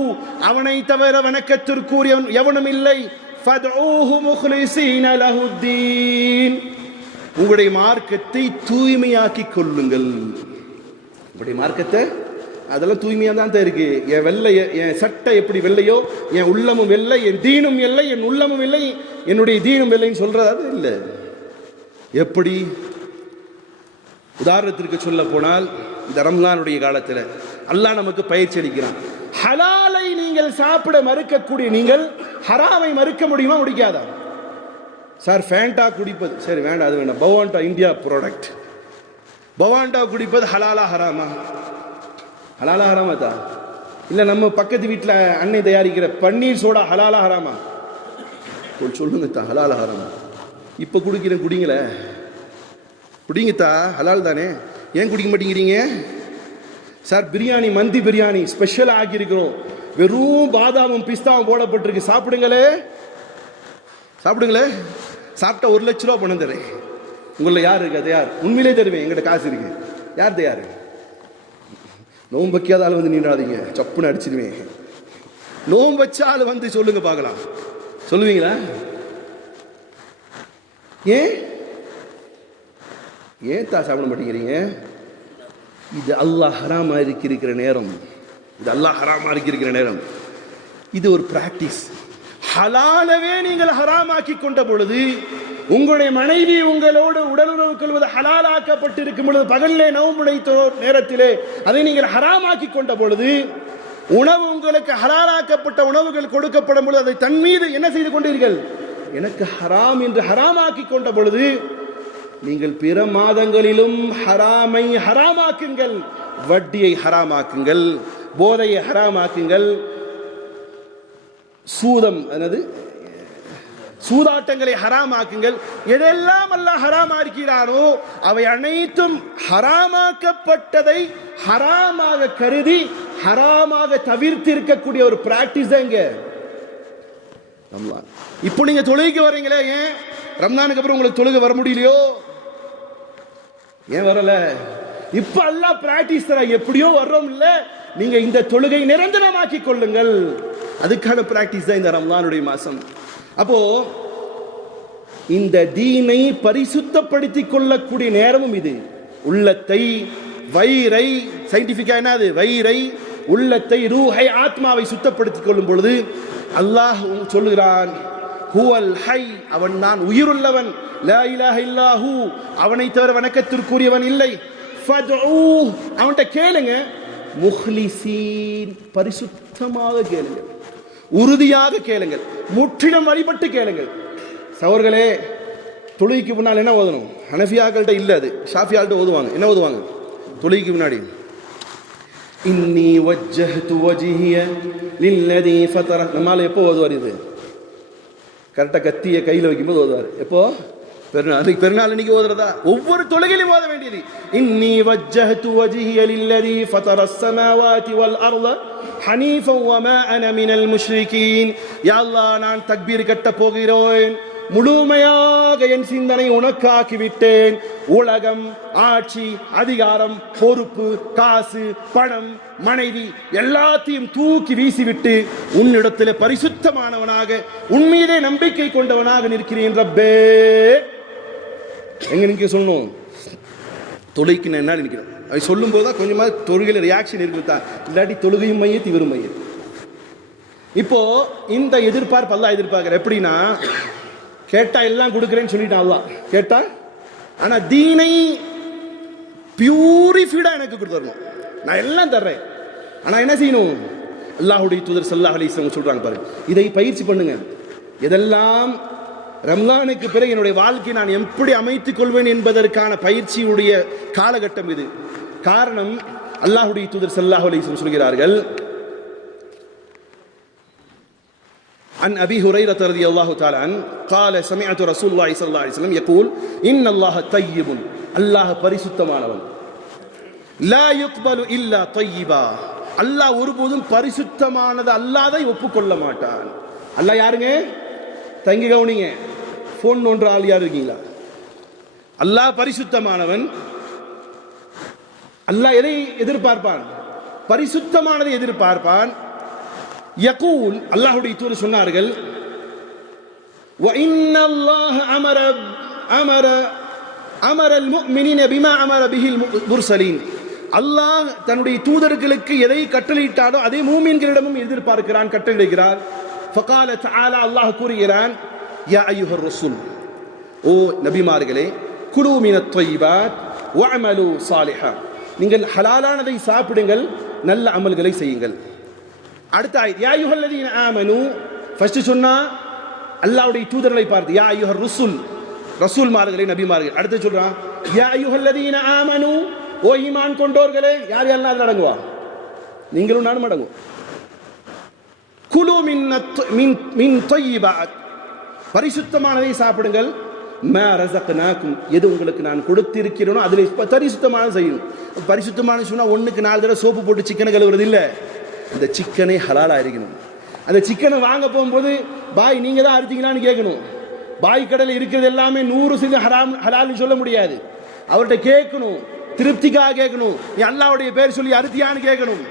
அவனை தவிர வணக்கத்திற்குரியவன் எவனும் இல்லை. ஃபத்ஊஹு முக்லிஸீன லஹுத்தீன், உங்களுடைய மார்க்கத்தை தூய்மையாக்கிக் கொள்ளுங்கள். உங்களுடைய மார்க்கத்தை அதெல்லாம் தூய்மையாக தான் இருக்கு. என் வெள்ளை, என் சட்டை எப்படி வெள்ளையோ என் உள்ளமும் வெள்ளை, என் தீனும் வெள்ளை, என் உள்ளமும் வெள்ளை, என்னுடைய தீனும் வெள்ளைன்னு சொல்றது அது இல்லை. எப்படி? உதாரணத்திற்கு சொல்ல போனால், இந்த ரம்லானுடைய காலத்தில் அல்லாஹ் நமக்கு பயிற்சி அளிக்கிறான். ஹலாலை நீங்கள் சாப்பிட மறுக்கக்கூடிய நீங்கள் ஹராமை மறுக்க முடியுமா? முடிக்காதா? சார் ஃபேண்டா குடிப்பது சரி வேண்டாம், அது வேண்டாம். பவாண்டா இந்தியா ப்ராடக்ட், பவாண்டா குடிப்பது ஹலாலா ஹராமா? ஹலாலா ஹராமா தான்? இல்லை நம்ம பக்கத்து வீட்டில் அன்னை தயாரிக்கிற பன்னீர் சோடா ஹலாலா ஹராமா? சொல்லுங்க தான், ஹலாலா ஹராமா? இப்போ குடிக்கிறேன், குடிங்களே, குடிங்கத்தா, ஹலால் தானே, ஏன் குடிக்க மாட்டேங்கிறீங்க? சார் பிரியாணி, மந்தி பிரியாணி ஸ்பெஷல் ஆக்கியிருக்கிறோம், வெறும் பாதாமும் பிஸ்தாவும் போடப்பட்டிருக்கு, சாப்பிடுங்களே, சாப்பிடுங்களே. சாப்பிட்டா 1 லட்ச ரூபா பணம் தரேன். உங்களில் யார் இருக்கு? அது யார்? உண்மையிலே தருவேன், எங்கிட்ட காசு இருக்கு. யார் தயார்? நோன்பு வைக்காத ஆள் வந்து நின்றாதீங்க, சப்புன்னு அடிச்சிருவேன். நோன்பு வச்ச ஆள் வந்து சொல்லுங்க பார்க்கலாம், சொல்லுவீங்களா? ஏன் சாப்பிட மாட்டேங்கிறீங்க? இது அல்லாஹ் ஹராமா இருக்கிற நேரம், இது அல்லாஹ் ஹராமா இருக்கிற நேரம். இது ஒரு பிராக்டிஸ். ஹலாலவே நீங்கள் ஹராமாக்கி கொண்ட பொழுது, உங்களுடைய மனைவி உங்களோடு உடலுறவு கொள்வது ஹலாலாக்கப்பட்டு இருக்கும் பொழுது, பகலிலே நோன்புடைத்த நேரத்திலே அதை நீங்கள் ஹராமாக்கி கொண்ட பொழுது, உணவு உங்களுக்கு ஹலாலாக்கப்பட்ட உணவுகள் கொடுக்கப்படும் பொழுது அதை தன் மீது என்ன செய்து கொண்டீர்கள்? எனக்கு ஹராம் என்று ஹராமாக்கி கொண்ட பொழுது, நீங்கள் பிற மாதங்களிலும் ஹராமை ஹராமாக்குங்கள். வட்டியை ஹராமாக்குங்கள், போதையை ஹராமாக்குங்கள், சூதாட்டங்களை ஹராமாக்குங்கள். எதெல்லாம் அல்லாஹ் ஹராமாக்கிறானோ அவை அனைத்தும் ஹராமாக்கப்பட்டதை ஹராமாக கருதி ஹராமாக தவிர்த்து இருக்கக்கூடிய ஒரு பிராக்டிஸ் தான் இங்க ரம்லான். இப்போ நீங்க தொழுகைக்கு வர்றீங்களே, ஏன் ரம்லானுக்கு அப்புறம் உங்களுக்கு தொழுகை வர முடியலையோ? ஏன் வரல? இப்ப அல்லாஹ் பிராக்டிஸ் தர, எப்படியோ வர்றோம் இல்ல, நீங்க இந்த தொழுகை நிரந்தரமாக்கி கொள்ளுங்கள். அதுக்கான பிராக்டிஸ் தான் இந்த ரம்லானுடைய மாசம். அப்போ இந்த தீனை பரிசுத்தப்படுத்திக் கொள்ளக்கூடிய நேரமும் இது. உள்ளத்தை, வயிறை, சயின்டிபிக்கா என்னது, வயிறை, உள்ளத்தை, ரூஹை, ஆத்மாவை சுத்தப்படுத்திக் கொள்ளும் பொழுது அல்லாஹ் சொல்லுகிறான், ஹுவல் ஹை, அவன் தான் உயிருள்ளவன், லா இலாஹ இல்லாஹு, அவனை தவிர வணக்கத்திற்குரியவன் இல்லை, ஃபதுஊ, அவன்கிட்ட கேளுங்க, முஹ்லிசீன், பரிசுத்தமாக கேளுங்கள், உறுதியாக கேளுங்கள், முற்றிலும் வழிபட்டு கேளுங்கள். சகோதரர்களே, தொழுகைக்கு முன்னால் என்ன ஓதணும்? ஹனஃபியாக்கள்கிட்ட இல்லை, அது ஷாஃபியால்கிட்ட ஓதுவாங்க. என்ன ஓதுவாங்க தொழுகைக்கு முன்னாடி? இன்னி வஜ்ஜஹ்து வஜ்ஹிய லில்லதி ஃபதர. நம்மால எப்போ ஓதுவார்? இது கரெக்டாக கத்தியை கையில் வைக்கும்போது ஓதுவார். எப்போ? பெருநாள் அன்னைக்கு ஓதுறதா? ஒவ்வொரு தொழுகையிலும் ஓத வேண்டியது. இன்னி வஜ்ஜஹ்து வஜ்ஹிய லில்லதி ஃபதரஸ் ஸமாவாதி வல் அர்த ஹனீஃபன் வமா அன மினல் முஷ்ரிகீன். யா அல்லாஹ், நான் தக்பீர் கட்ட போகிறேன், முழுமையாக என் சிந்தனை உனக்காக்கி விட்டேன். உலகம், ஆட்சி, அதிகாரம், பொறுப்பு, காசு, பணம், மனைவி எல்லாத்தையும் தூக்கி வீசிவிட்டு உன்னிடத்தில் பரிசுத்தமானவனாக, உன்மீதே நம்பிக்கை கொண்டவனாக நிற்கிறேன் ரப்பே. எங்க நீங்க சொல்லணும்? தொழுகைக்கு என்ன நினைக்கிறோம்? அது சொல்லும் போதுதான் கொஞ்சமா தொழுகையில் ரியாக்ஷன் இருக்குதா, இல்லாட்டி தொழுகையும் மையத்து இவரும் மையம். இப்போ இந்த எதிர்பார்ப்பு அல்லாஹ் எதிர்பார்க்கிற எப்படின்னா, கேட்டா எல்லாம் கொடுக்குறேன்னு சொல்லிட்டான் அல்லாஹ். கேட்டா ஆனா தீனை பியூரிஃபைடா எனக்கு கொடுத்துடணும், நான் எல்லாம் தர்றேன். ஆனா என்ன செய்யணும்? அல்லாஹ்வுடைய தூதர் ஸல்லல்லாஹு அலைஹி வஸல்லம் சொல்றாங்க பாருங்க, இதை பயிற்சி பண்ணுங்க. எதெல்லாம் ரம்லானுக்கு பிறகு என்னுடைய வாழ்க்கை நான் எப்படி அமைத்துக் கொள்வேன் என்பதற்கான பயிற்சியுடைய காலகட்டம் இது. காரணம், அல்லாஹ்வுடைய தூதர் ஸல்லல்லாஹு அலைஹி வஸல்லம் சொல்கிறார்கள், عن أبي هريرة رضي الله تعالى عنه قال سمعت رسول الله صلى الله عليه وسلم يقول إن الله طيب, الله பரிசுத்தமானவன், لا يقبل إلا طيبا, அல்லாஹ் ஒருபோதும் பரிசுத்தமானது அல்லாதை ஒப்புக்கொள்ள மாட்டான். அல்லாஹ் யாருங்க? தங்கி கவனிங்க, போன் ஒன்று ஆள் யார் இருக்கீங்களா? அல்லாஹ் பரிசுத்தமானவன். அல்லாஹ் எதை எதிர்பார்ப்பான்? பரிசுத்தமானதை எதிர்பார்ப்பான். யகூல், அல்லாஹ்வுடைய தூதர் சொன்னார்கள், وَإِنَّ اللَّهَ أَمَرَ الْمُؤْمِنِينَ بِمَا أَمَرَ بِهِ الْمُرْسَلِينَ. அல்லாஹ் தன்னுடைய தூதர்களுக்கு எதை கட்டளையிட்டாரோ அதை மூமின்களிடமும் எதிர்பார்க்கிறான், கட்டளையிடுகிறார். فقال تعالى, அல்லாஹ் கூறுகிறான், யா அய்யுஹர் ரசூல், ஓ நபிமார்களே, குலு மினத் த்வையிபாத் வஅமலு ஸாலிஹா, நீங்கள் ஹலாலானதை சாப்பிடுங்கள், நல்ல அமல்களை செய்யுங்கள். அடுத்த ஆயத், யா அய்யுஹல்லதீன ஆமனு, ஃபர்ஸ்ட் சொன்னா அல்லாஹ்வுடைய தூதர்களை பார்த்து, யா அய்யுஹர் ரசூல், ரசூல்மார்களே, நபிமார்கள். அடுத்து சொல்றான், யா அய்யுஹல்லதீன ஆமனு, ஓ ஈமான் கொண்டோர்களே. யார் யாரெல்லாம் அதில் அடங்குவா? நீங்களும் நானும் அடங்குவோம். குலு மின் த்வையிபாத், பரிசுத்தமானதை சாப்பிடுங்கள். மா ரஸக்னாக்கும், எது உங்களுக்கு நான் கொடுத்திருக்கிறேனோ அதில் பரிசுத்தமானது செய்யணும். பரிசுத்தமான சொன்னா ஒண்ணுக்கு 4 தடவை சோப்பு போட்டு சிக்கனை கழுவுறது இல்லை, அந்த சிக்கனை ஹலாலா இருக்கணும். அந்த சிக்கனை வாங்க போகும்போது, பாய் நீங்க தான் அறுத்தீங்களான்னு கேட்கணும். பாய் கடையில் இருக்கிறது எல்லாமே 100% ஹராம் ஹலால்னு சொல்ல முடியாது. அவர்கிட்ட கேட்கணும், திருப்திக்காக கேட்கணும். நீ அல்லாஹ்வுடைய பேர் சொல்லி அறுத்தியான்னு கேட்கணும்,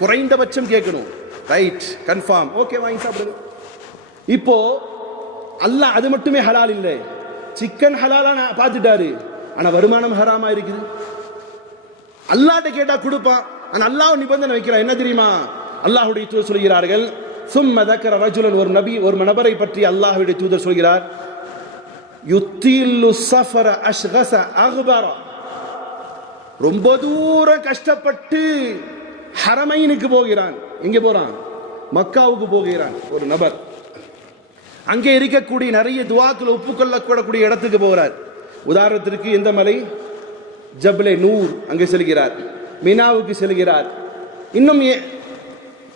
குறைந்தபட்சம் கேட்கணும். ரைட், கன்ஃபார்ம், ஓகே, வாங்கி சாப்பிடுங்க. இப்போ அல்லாஹ் அது மட்டுமே ஹலால் இல்லை, சிக்கன் ஹலாலா பார்த்துட்டாரு, ஆனா வருமானம் ஹராமா இருக்குது. அல்லாஹ்ட்ட கேட்டா கொடுப்பான், ஆனா அல்லாஹ் நிபந்தனை வைக்கிறான். என்ன தெரியுமா? அல்லாஹ்வுடைய தூதர் சொல்கிறார்கள், சும்ம தக்கர ரஜுலன், ஒரு நபி ஒரு நபரை பற்றி அல்லாஹ்வுடைய தூதர் சொல்கிறார், யுத்தில்லு ஸஃபர அஷ்கஸ அக்பர, ரொம்ப தூரம் கஷ்டப்பட்டு ஹரமைனுக்கு போகிறான். எங்கே போறான்? மக்காவுக்கு போகிறான் ஒரு நபர். அங்கே இருக்கக்கூடிய நிறைய துவாக்கள் ஒப்புக்கொள்ளக்கூடக்கூடிய இடத்துக்கு போகிறார். உதாரணத்திற்கு எந்த மலை? ஜப்லே நூர், அங்கே செல்கிறார். மினாவுக்கு செல்கிறார். இன்னும்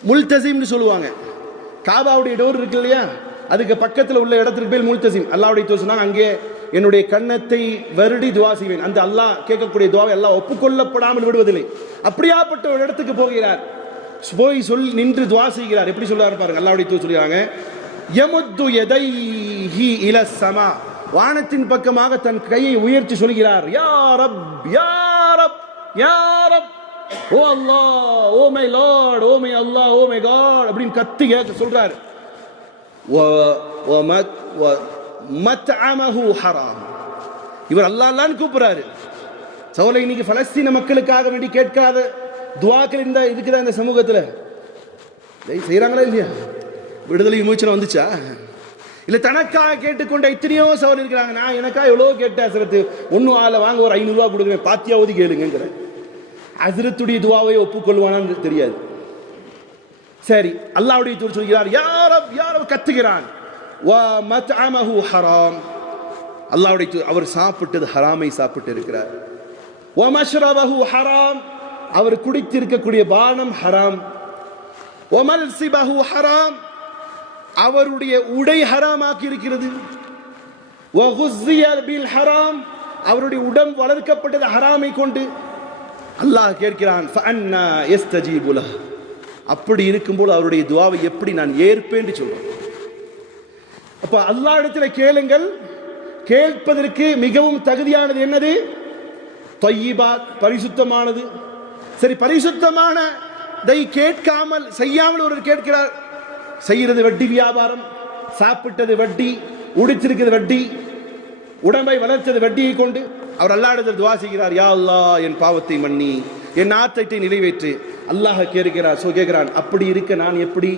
முல்தசிம்னு சொல்லுவாங்க, காபாவுடைய டோர் இருக்கு இல்லையா, அதுக்கு பக்கத்தில் உள்ள இடத்துக்கு பேர் முல்தசிம். அல்லாஹ்வுடைய தூதர் சொன்னாங்க, அங்கே என்னுடைய கன்னத்தை வருடி துவா செய்வேன். அந்த அல்லாஹ் கேட்கக்கூடிய துவாவை அல்லாஹ் ஒப்புக்கொள்ளப்படாமல் விடுவதில்லை. அப்படியாப்பட்ட ஒரு இடத்துக்கு போகிறார். போய் நின்று துவா செய்கிறார். எப்படி சொல்றாரு பாருங்க. அல்லாஹ்வுடைய தூதர் சொல்றாங்க, யமுத்து யதைஹி இல ஸமா, வானத்தின் பக்கமாக தன் கையை உயர்த்தி சொல்கிறார், யா ரப் யா ரப் யா ரப், oh Allah, oh my lord, oh my Allah, oh my god அப்படின்னு கத்தி சொல்றார். மத்அமஹு ஹராம், இவர் அல்லாஹ் அல்லாஹ்னு கூப்பிடுறாரு. சகோதரர்களே, இன்னைக்கு பலஸ்தீன மக்களுக்காக வேண்டி கேட்காத துஆக்கள் இந்த இருக்குதா இந்த சமூகத்தில்? செய்யறாங்களா இல்லையா? விடுதலை விமோச்சனம் வந்துச்சா? இல்ல தனக்காக கேட்டுக்கொண்ட எத்தனையோ சவால் இருக்கிறாங்க. நான் எனக்கா எவ்வளோ கேட்டேன் ஹசரத்து, ஒன்னும் ஆள வாங்க ஒரு 500 ரூபா கொடுக்குறேன், பாத்தியாவது கேளுங்கிற. ஹசரத்துடைய துவாவை ஒப்புக்கொள்வானான்னு தெரியாது. சரி, அல்லாஹ்வுடைய தூதர் சொல்கிறார், யா ரப் யா ரப் கத்துகிறான். வ மத்அமஹு ஹராம், அல்லாஹ்வுடைய தூதர் அவர் சாப்பிட்டது ஹராமை சாப்பிட்டு இருக்கிறார். வ மஷ்ரபஹு ஹராம், அவர் குடித்திருக்கக்கூடிய பானம் ஹராம். வ மல்சிபஹு ஹராம், அவருடைய உடை ஹராமாக்கி இருக்கிறது. வ குஸ்ஸிய பில் ஹராம், அவருடைய உடம்பு வளர்க்கப்பட்டது ஹராமை கொண்டு. அல்லாஹ் கேட்கிறான், ஃபஅன்னா யஸ்தஜீபு லஹ், அப்படி இருக்கும்போது அவருடைய துஆவை எப்படி நான் ஏற்பேன் சொல்றேன். அப்ப அல்லாஹ் இடத்துல கேளுங்கள். கேட்பதற்கு மிகவும் தகுதியானது என்னது? தய்யிபாத், பரிசுத்தமானது. சரி, பரிசுத்தமானதை கேட்காமல் செய்யாமல் ஒரு கேட்கிறார். செய்யறது வட்டி வியாபாரம், சாப்பிட்டது வட்டி, உடிச்சிருக்கிறது வட்டி, உடம்பை வளர்த்தது வட்டியை கொண்டு. அவர் அல்லாஹ்விடத்தில் துஆ செய்கிறார், யா அல்லாஹ், என் பாவத்தை மன்னி, என் ஆத்தத்தை நிறைவேற்று. அல்லாஹ் கேட்கிறான், அப்படி இருக்க நான் எப்படி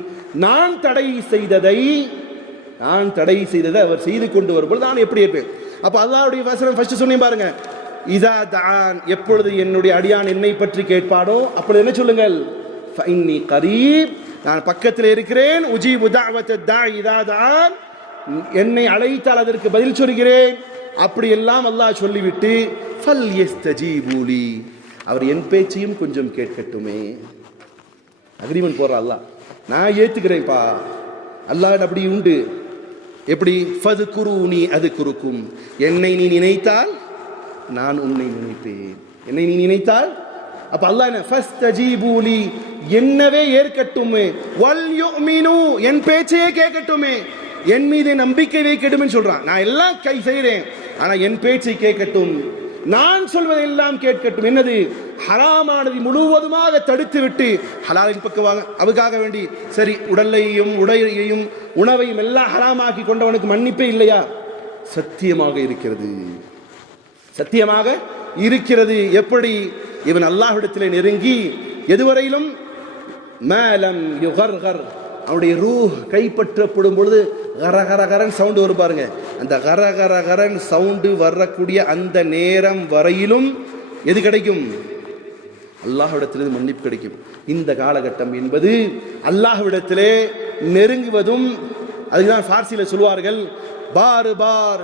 நான் தடை செய்ததை அவர் செய்து கொண்டு வரும்போது நான் எப்படி இருப்பேன்? அப்ப அல்லாஹ்வுடைய வசனம் ஃபர்ஸ்ட் சொன்னேன் பாருங்க, இதா தான், எப்பொழுது என்னுடைய அடியான் என்னை பற்றி கேட்பாடோ அப்பொழுது என்ன சொல்லுங்கள்? ஃபஇன்னி கரீப், நான் பக்கத்தில் இருக்கிறேன். உஜீபு தஅவத தாஇ இதா தான், என்னை அழைத்தால் அதற்கு பதில் சொல்கிறேன். அப்படி எல்லாம் அல்லாஹ் சொல்லிவிட்டு ஃபல் யஸ்தஜீபூலி, அவர் என் பேச்சையும் கொஞ்சம் கேட்கட்டுமே. அக்ரிமெண்ட் போடுற அல்லாஹ், நான் ஏத்துக்கிறேன்ப்பா. அல்லாஹ் அப்படி உண்டு. எப்படி? ஃபதுகுரூனி அதுகுருக்கும், என்னை நீ நினைத்தால் நான் உன்னை நினைப்பேன். என்னை நீ நினைத்தால், அப்ப அல்லாஹ் என்ன? ஃபஸ்தஜீபூலி, என்னவே ஏற்கட்டுமே. வல் யுமினு, என் பேச்சையே கேட்கட்டுமே, என் மீது நம்பிக்கை வைக்கட்டும்னு சொல்றான். நான் எல்லாம் கை செய்கிறேன், ஆனா என் பேச்சை கேட்கட்டும், நான் சொல்வதெல்லாம் கேட்கட்டும். என்னது? ஹராமானது முழுவதுமாக தடுத்து விட்டு ஹலாலின் பக்கம் வாங்க. அதுக்காக வேண்டி சரி, உடலையும் உடையையும் உணவையும் எல்லாம் ஹராமாக்கி கொண்டவனுக்கு மன்னிப்பே இல்லையா? சத்தியமாக இருக்கிறது, சத்தியமாக இருக்கிறது. எப்படி? இவன் அல்லாஹ்விடத்திலே நெருங்கி எதுவரையிலும் மேலம் யுகர்கர், அவனுடைய ரூஹ் கைப்பற்றப்படும் பொழுது கரகரகரன் சவுண்டு வரும் பாருங்க. அந்த கரகரகரன் சவுண்டு வரக்கூடிய அந்த நேரம் வரையிலும் எது கிடைக்கும்? அல்லாஹ்விடத்திலிருந்து மன்னிப்பு கிடைக்கும். இந்த காலகட்டம் என்பது அல்லாஹ்விடத்திலே நெருங்குவதும், அதுதான் பார்சியில சொல்வார்கள், பார் பார்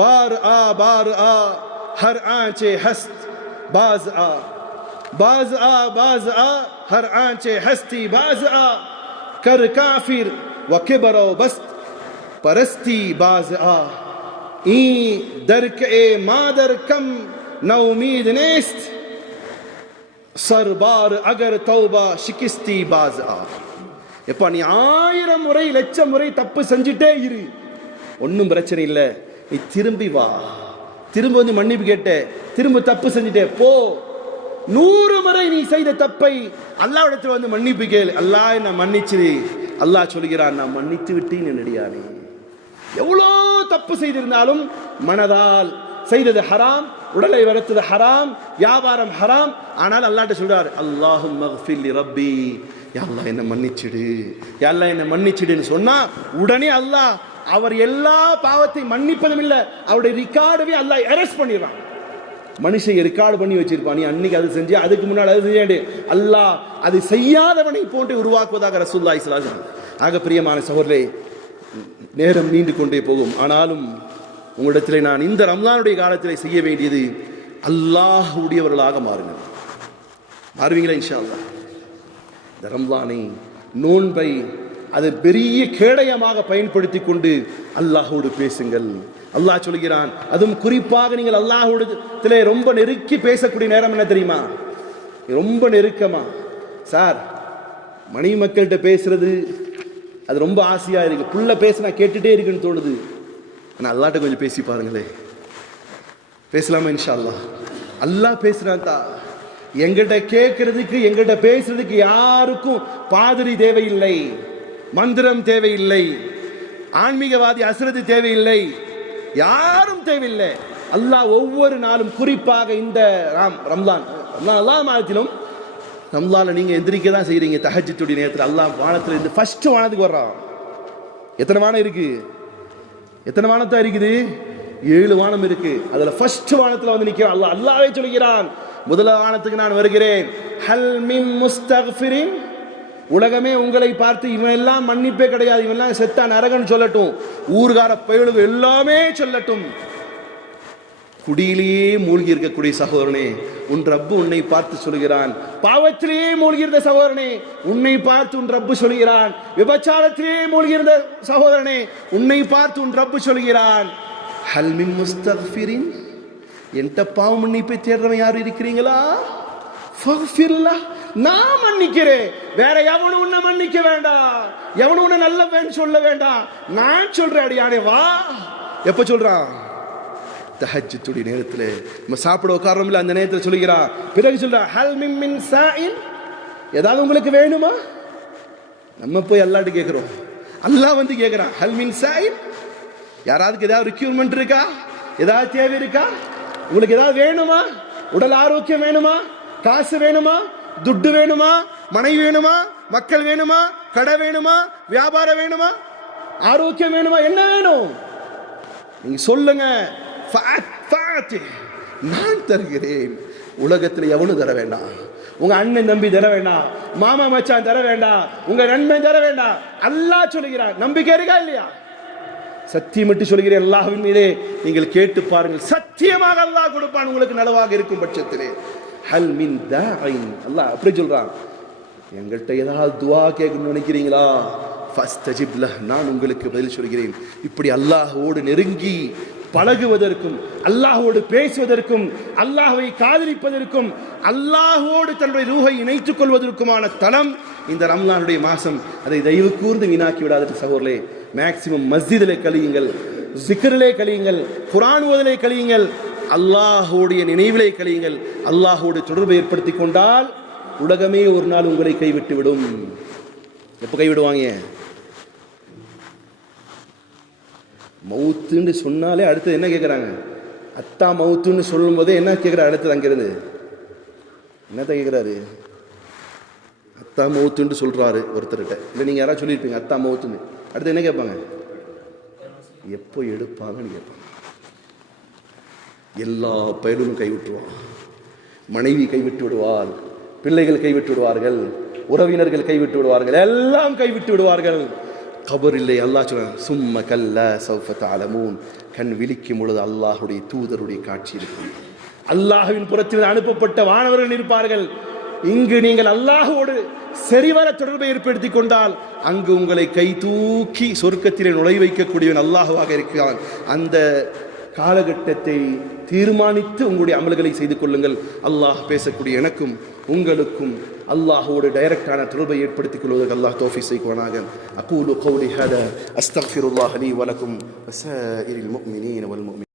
பார் ஆ பார் ஆ ஹர் ஆஞ்சே ஹஸ்த் பாஸ் ஆ बाज आ हर आंचे हस्ती बाज आ कर काफिर व किबरो बस्त परस्ती बाज आ ई दरक ए मादर कम न उम्मीद नेस्त सरबार अगर तौबा शिकिस्ती बाज आ. எப்பா, நீ 1000 முறை 1,00,000 முறை தப்பு செஞ்சுட்டே இரு, ஒன்றும் பிரச்சனை இல்லை, நீ திரும்பி வா, திரும்ப வந்து மன்னிப்பு கேட்ட, திரும்ப தப்பு செஞ்சுட்டே போ. 100 முறை நீ செய்த தப்பை அல்லாஹ்விடத்தில் வந்து மன்னிப்பு கேளு. அல்லாஹ் என்ன மன்னிச்சிரு. அல்லாஹ் சொல்கிறான், நான் மன்னித்து விட்டேன் என்னடியானே. எவ்வளோ தப்பு செய்திருந்தாலும் மனதால் செய்தது ஹராம், உடலை வளர்த்தது ஹராம், வியாபாரம் ஹராம். ஆனால் அல்லாஹ்ட்ட சொல்றார், அல்லாஹும்ம ஃபிர் லி ரப்பி, யா அல்லாஹ் என்ன மன்னிச்சிடு, யா அல்லாஹ் என்ன மன்னிச்சிடுன்னு சொன்னா உடனே அல்லாஹ் அவர் எல்லா பாவத்தை மன்னிப்பதும் இல்லை, அவருடைய ரிகார்டவே அல்லாஹ் அரெஸ்ட் பண்ணிடுறான். மனுஷன் ரெக்கார்டு பண்ணி வச்சிருப்பான், நீ அன்னைக்கு அது செஞ்சு, அதுக்கு முன்னாடி அது செய்ய, அல்லாஹ் அது செய்யாதவனை போன்று உருவாக்குவதாக ரசூலுல்லாஹி ஸல்லல்லாஹு அலைஹி வஸல்லம். ஆக பிரியமான சகோதரர்களே, நேரம் நீண்டு கொண்டே போகும். ஆனாலும் உங்களிடத்தில் நான் இந்த ரம்லானுடைய காலத்தில் செய்ய வேண்டியது, அல்லாஹ்வுடையவர்களாக மாறுங்கள். மாறுவீங்களா இன்ஷா அல்லாஹ்? இந்த ரம்லானை, நோன்பை அது பெரிய கேடயமாக பயன்படுத்தி கொண்டு அல்லாஹோடு பேசுங்கள். அல்லாஹ் சொல்கிறான், அதுவும் குறிப்பாக நீங்கள் அல்லாஹ்விடத்திலே ரொம்ப நெருக்கி பேசக்கூடிய நேரம் என்ன தெரியுமா? ரொம்ப நெருக்கமா. சார், மனைவி மக்கள்கிட்ட பேசுறது அது ரொம்ப ஆசையா இருக்கு, புள்ள பேசினா கேட்டுட்டே இருக்குன்னு தோணுது. ஆனால் அல்லாஹ்ட்ட கொஞ்சம் பேசி பாருங்களே. பேசலாமா இன்ஷா அல்லாஹ்? அல்லாஹ் பேசுறான் தான். எங்கிட்ட கேட்கறதுக்கு, எங்கிட்ட பேசுறதுக்கு யாருக்கும் பாதிரி தேவையில்லை, மந்திரம் தேவையில்லை, ஆன்மீகவாதி அஸ்ரது தேவையில்லை, யாரும் தேவையில்லை. அல்லாஹ் ஒவ்வொரு நாளும், குறிப்பாக இந்த ரம்லான் அல்லாஹ் மாதத்திலும், ரம்லான்ல நீங்க எந்திரிக்க தான் செய்றீங்க. தஹஜ்ஜுடைய நேரத்தில் அல்லாஹ் வானத்துல இருந்து ஃபர்ஸ்ட் வானத்துக்கு வர்றான். எத்தனை வானம் இருக்கு? எத்தனை வானத்தா இருக்குது? 7 வானம் இருக்கு. அதுல ஃபர்ஸ்ட் வானத்துல வந்து நிற்கிறான் அல்லாஹ். அல்லாஹ்வே சொல்கிறான், முதல் வானத்துக்கு நான் வருகிறேன். ஹல் மின் முஸ்தக்ஃபிரின், உலகமே உங்களை பார்த்து இவன் எல்லாம் மன்னிப்பே கிடையாது, இவன் எல்லாம் செத்தா நரகன்னு சொல்லட்டும், ஊர்கார பயலுக்கு எல்லாமே சொல்லட்டும். குடியிலேயே மூழ்கி இருக்கக்கூடிய சகோதரனே, உன் ரப்பு உன்னை பார்த்து சொல்கிறான். பாவத்திலேயே மூழ்கி இருந்த சகோதரனே, உன்னை பார்த்து உன் ரப்பு சொல்கிறான். விபச்சாரத்திலேயே மூழ்கி இருந்த சகோதரனே, உன்னை பார்த்து உன் ரப்பு சொல்கிறான், ஹல் மின் முஸ்தக்ஃபிரின், என்கிட்ட பாவ மன்னிப்பை தேடுறவன் யாரும் இருக்கிறீங்களா? ஃபக்ஃபிர்லா, நான் மன்னிக்கிறேன். வேற எவனும் உன்னை மன்னிக்க வேண்டாம், எவனும் உன்னை நல்லவன் சொல்ல வேண்டாம், நான் சொல்றேன் அடியானே வா. எப்ப சொல்றான்? தஹஜ்ஜுடைய நேரத்தில். நம்ம சாப்பிட உட்கார்றோம்ல, அந்த நேரத்தில் சொல்லுகிறான். பிறகு சொல்றா, ஹல் மின் சாயின், ஏதாவது உங்களுக்கு வேணுமா? நம்ம போய் அல்லாஹ்ட்ட கேட்கிறோம், அல்லாஹ் வந்து கேட்கிறான், ஹல் மின் சாயின், யாராவது ஏதாவது ரிக்யூர்மெண்ட் இருக்கா, ஏதாவது தேவை இருக்கா, உங்களுக்கு ஏதாவது வேணுமா? உடல் ஆரோக்கியம் வேணுமா? காசு வேணுமா? துட்டு வேணுமா? மனைவி வேணுமா? மக்கள் வேணுமா? கடை வேணுமா? வியாபாரம் வேணுமா? ஆரோக்கியம் வேணுமா? என்ன வேணும் நீங்க சொல்லுங்க. நான் தருகிறேன். உலகத்தில் எவனும் தர வேண்டாம். உங்க அண்ணன் தம்பி தர வேண்டாம், மாமா மச்சான் தர வேண்டாம், உங்க நண்பன் தர வேண்டாம். அல்லாஹ் சொல்கிறான். நம்பிக்கை இருக்கா இல்லையா? சத்தியமிட்டு சொல்கிறேன் அல்லாஹ்வின் மீதே, நீங்கள் கேட்டு பாருங்கள், சத்தியமாக அல்லாஹ் கொடுப்பான் உங்களுக்கு நலவாக இருக்கும் பட்சத்திலே. ஹல் மின் தாயின், அல்லாஹ் அப்படி சொல்றான். எங்கள்கிட்ட ஏதாவது துஆ கேட்கணும்னு நினைக்கிறீங்களா? ஃபஸ்தஜிப் லஹ், நான் உங்களுக்கு பதில் சொல்கிறேன். இப்படி அல்லாஹ்வோடு நெருங்கி பழகுவதற்கும், அல்லாஹ்வோடு பேசுவதற்கும், அல்லாஹ்வை காதலிப்பதற்கும், அல்லாஹ்வோடு தன்னுடைய ரூஹை இணைத்துக் கொள்வதற்குமான தலம் இந்த ரம்லானுடைய மாசம். அதை தயவு கூர்ந்து வீணாக்கி விடாத சகோதரர்களே. மேக்சிமம் மஸ்ஜிதிலே கழியுங்கள், ஜிக்ரிலே கழியுங்கள், குர்ஆன் ஓதிலே கழியுங்கள், அல்லாஹ்வுடைய நினைவிலே கழியுங்கள். அல்லாஹ்வோடு தொடர்பை ஏற்படுத்தி கொண்டால் உலகமே ஒரு நாள் உங்களை கைவிட்டு விடும். எப்போ கைவிடுவாங்க? மவுத்துன்னு சொன்னாலே அடுத்தது என்ன கேட்குறாங்க? அத்தா மவுத்துன்னு சொல்லும் போதே என்ன கேட்குறாரு? அடுத்தது அங்கிருந்து என்னத்த கேட்குறாரு? அத்தா மவுத்துன்னு சொல்கிறாரு ஒருத்தர்கிட்ட. இல்லை நீங்கள் யாராவது சொல்லியிருப்பீங்க அத்தா மவுத்துன்னு. அடுத்து என்ன கேட்பாங்க? எப்போ எடுப்பாங்கன்னு கேட்பாங்க. எல்லா பயிலும் கைவிட்டுருவான். மனைவி கைவிட்டு விடுவார், பிள்ளைகள் கைவிட்டு விடுவார்கள், உறவினர்கள் கைவிட்டு விடுவார்கள், எல்லாம் கைவிட்டு விடுவார்கள். கபர் இல்லை. அல்லாஹ் சொல்றான், சும்ம கல்ல சௌஃப தஅலமூன், கண் விழிக்கும் பொழுது அல்லாஹ்வுடைய தூதருடைய காட்சி இருக்கும். அல்லாஹ்வின் புறத்தில் அனுப்பப்பட்ட வானவர்கள் இருப்பார்கள். இங்கு நீங்கள் அல்லாஹ்வோடு சரிவர தொடர்பை ஏற்படுத்திக் கொண்டால் அங்கு உங்களை கை தூக்கி சொர்க்கத்திலே நுழைய வைக்கக்கூடியவன் அல்லாஹ்வாக இருக்கிறான். அந்த காலகட்டத்தை தீர்மானித்து உங்களுடைய அமல்களை செய்து கொள்ளுங்கள். அல்லாஹ் பேசக்கூடிய எனக்கும் உங்களுக்கும் அல்லாஹ்வோடு டைரக்டான தொடர்பை ஏற்படுத்திக் கொள்வதற்கு அல்லாஹ் தௌஃபீக் செய்வானாக. அகூலு கௌலி ஹாதா அஸ்தக்ஃபிருல்லாஹ் லீ வலக்கும் வஸாயிரில் முஃமினீன வல் முஃமினாத்.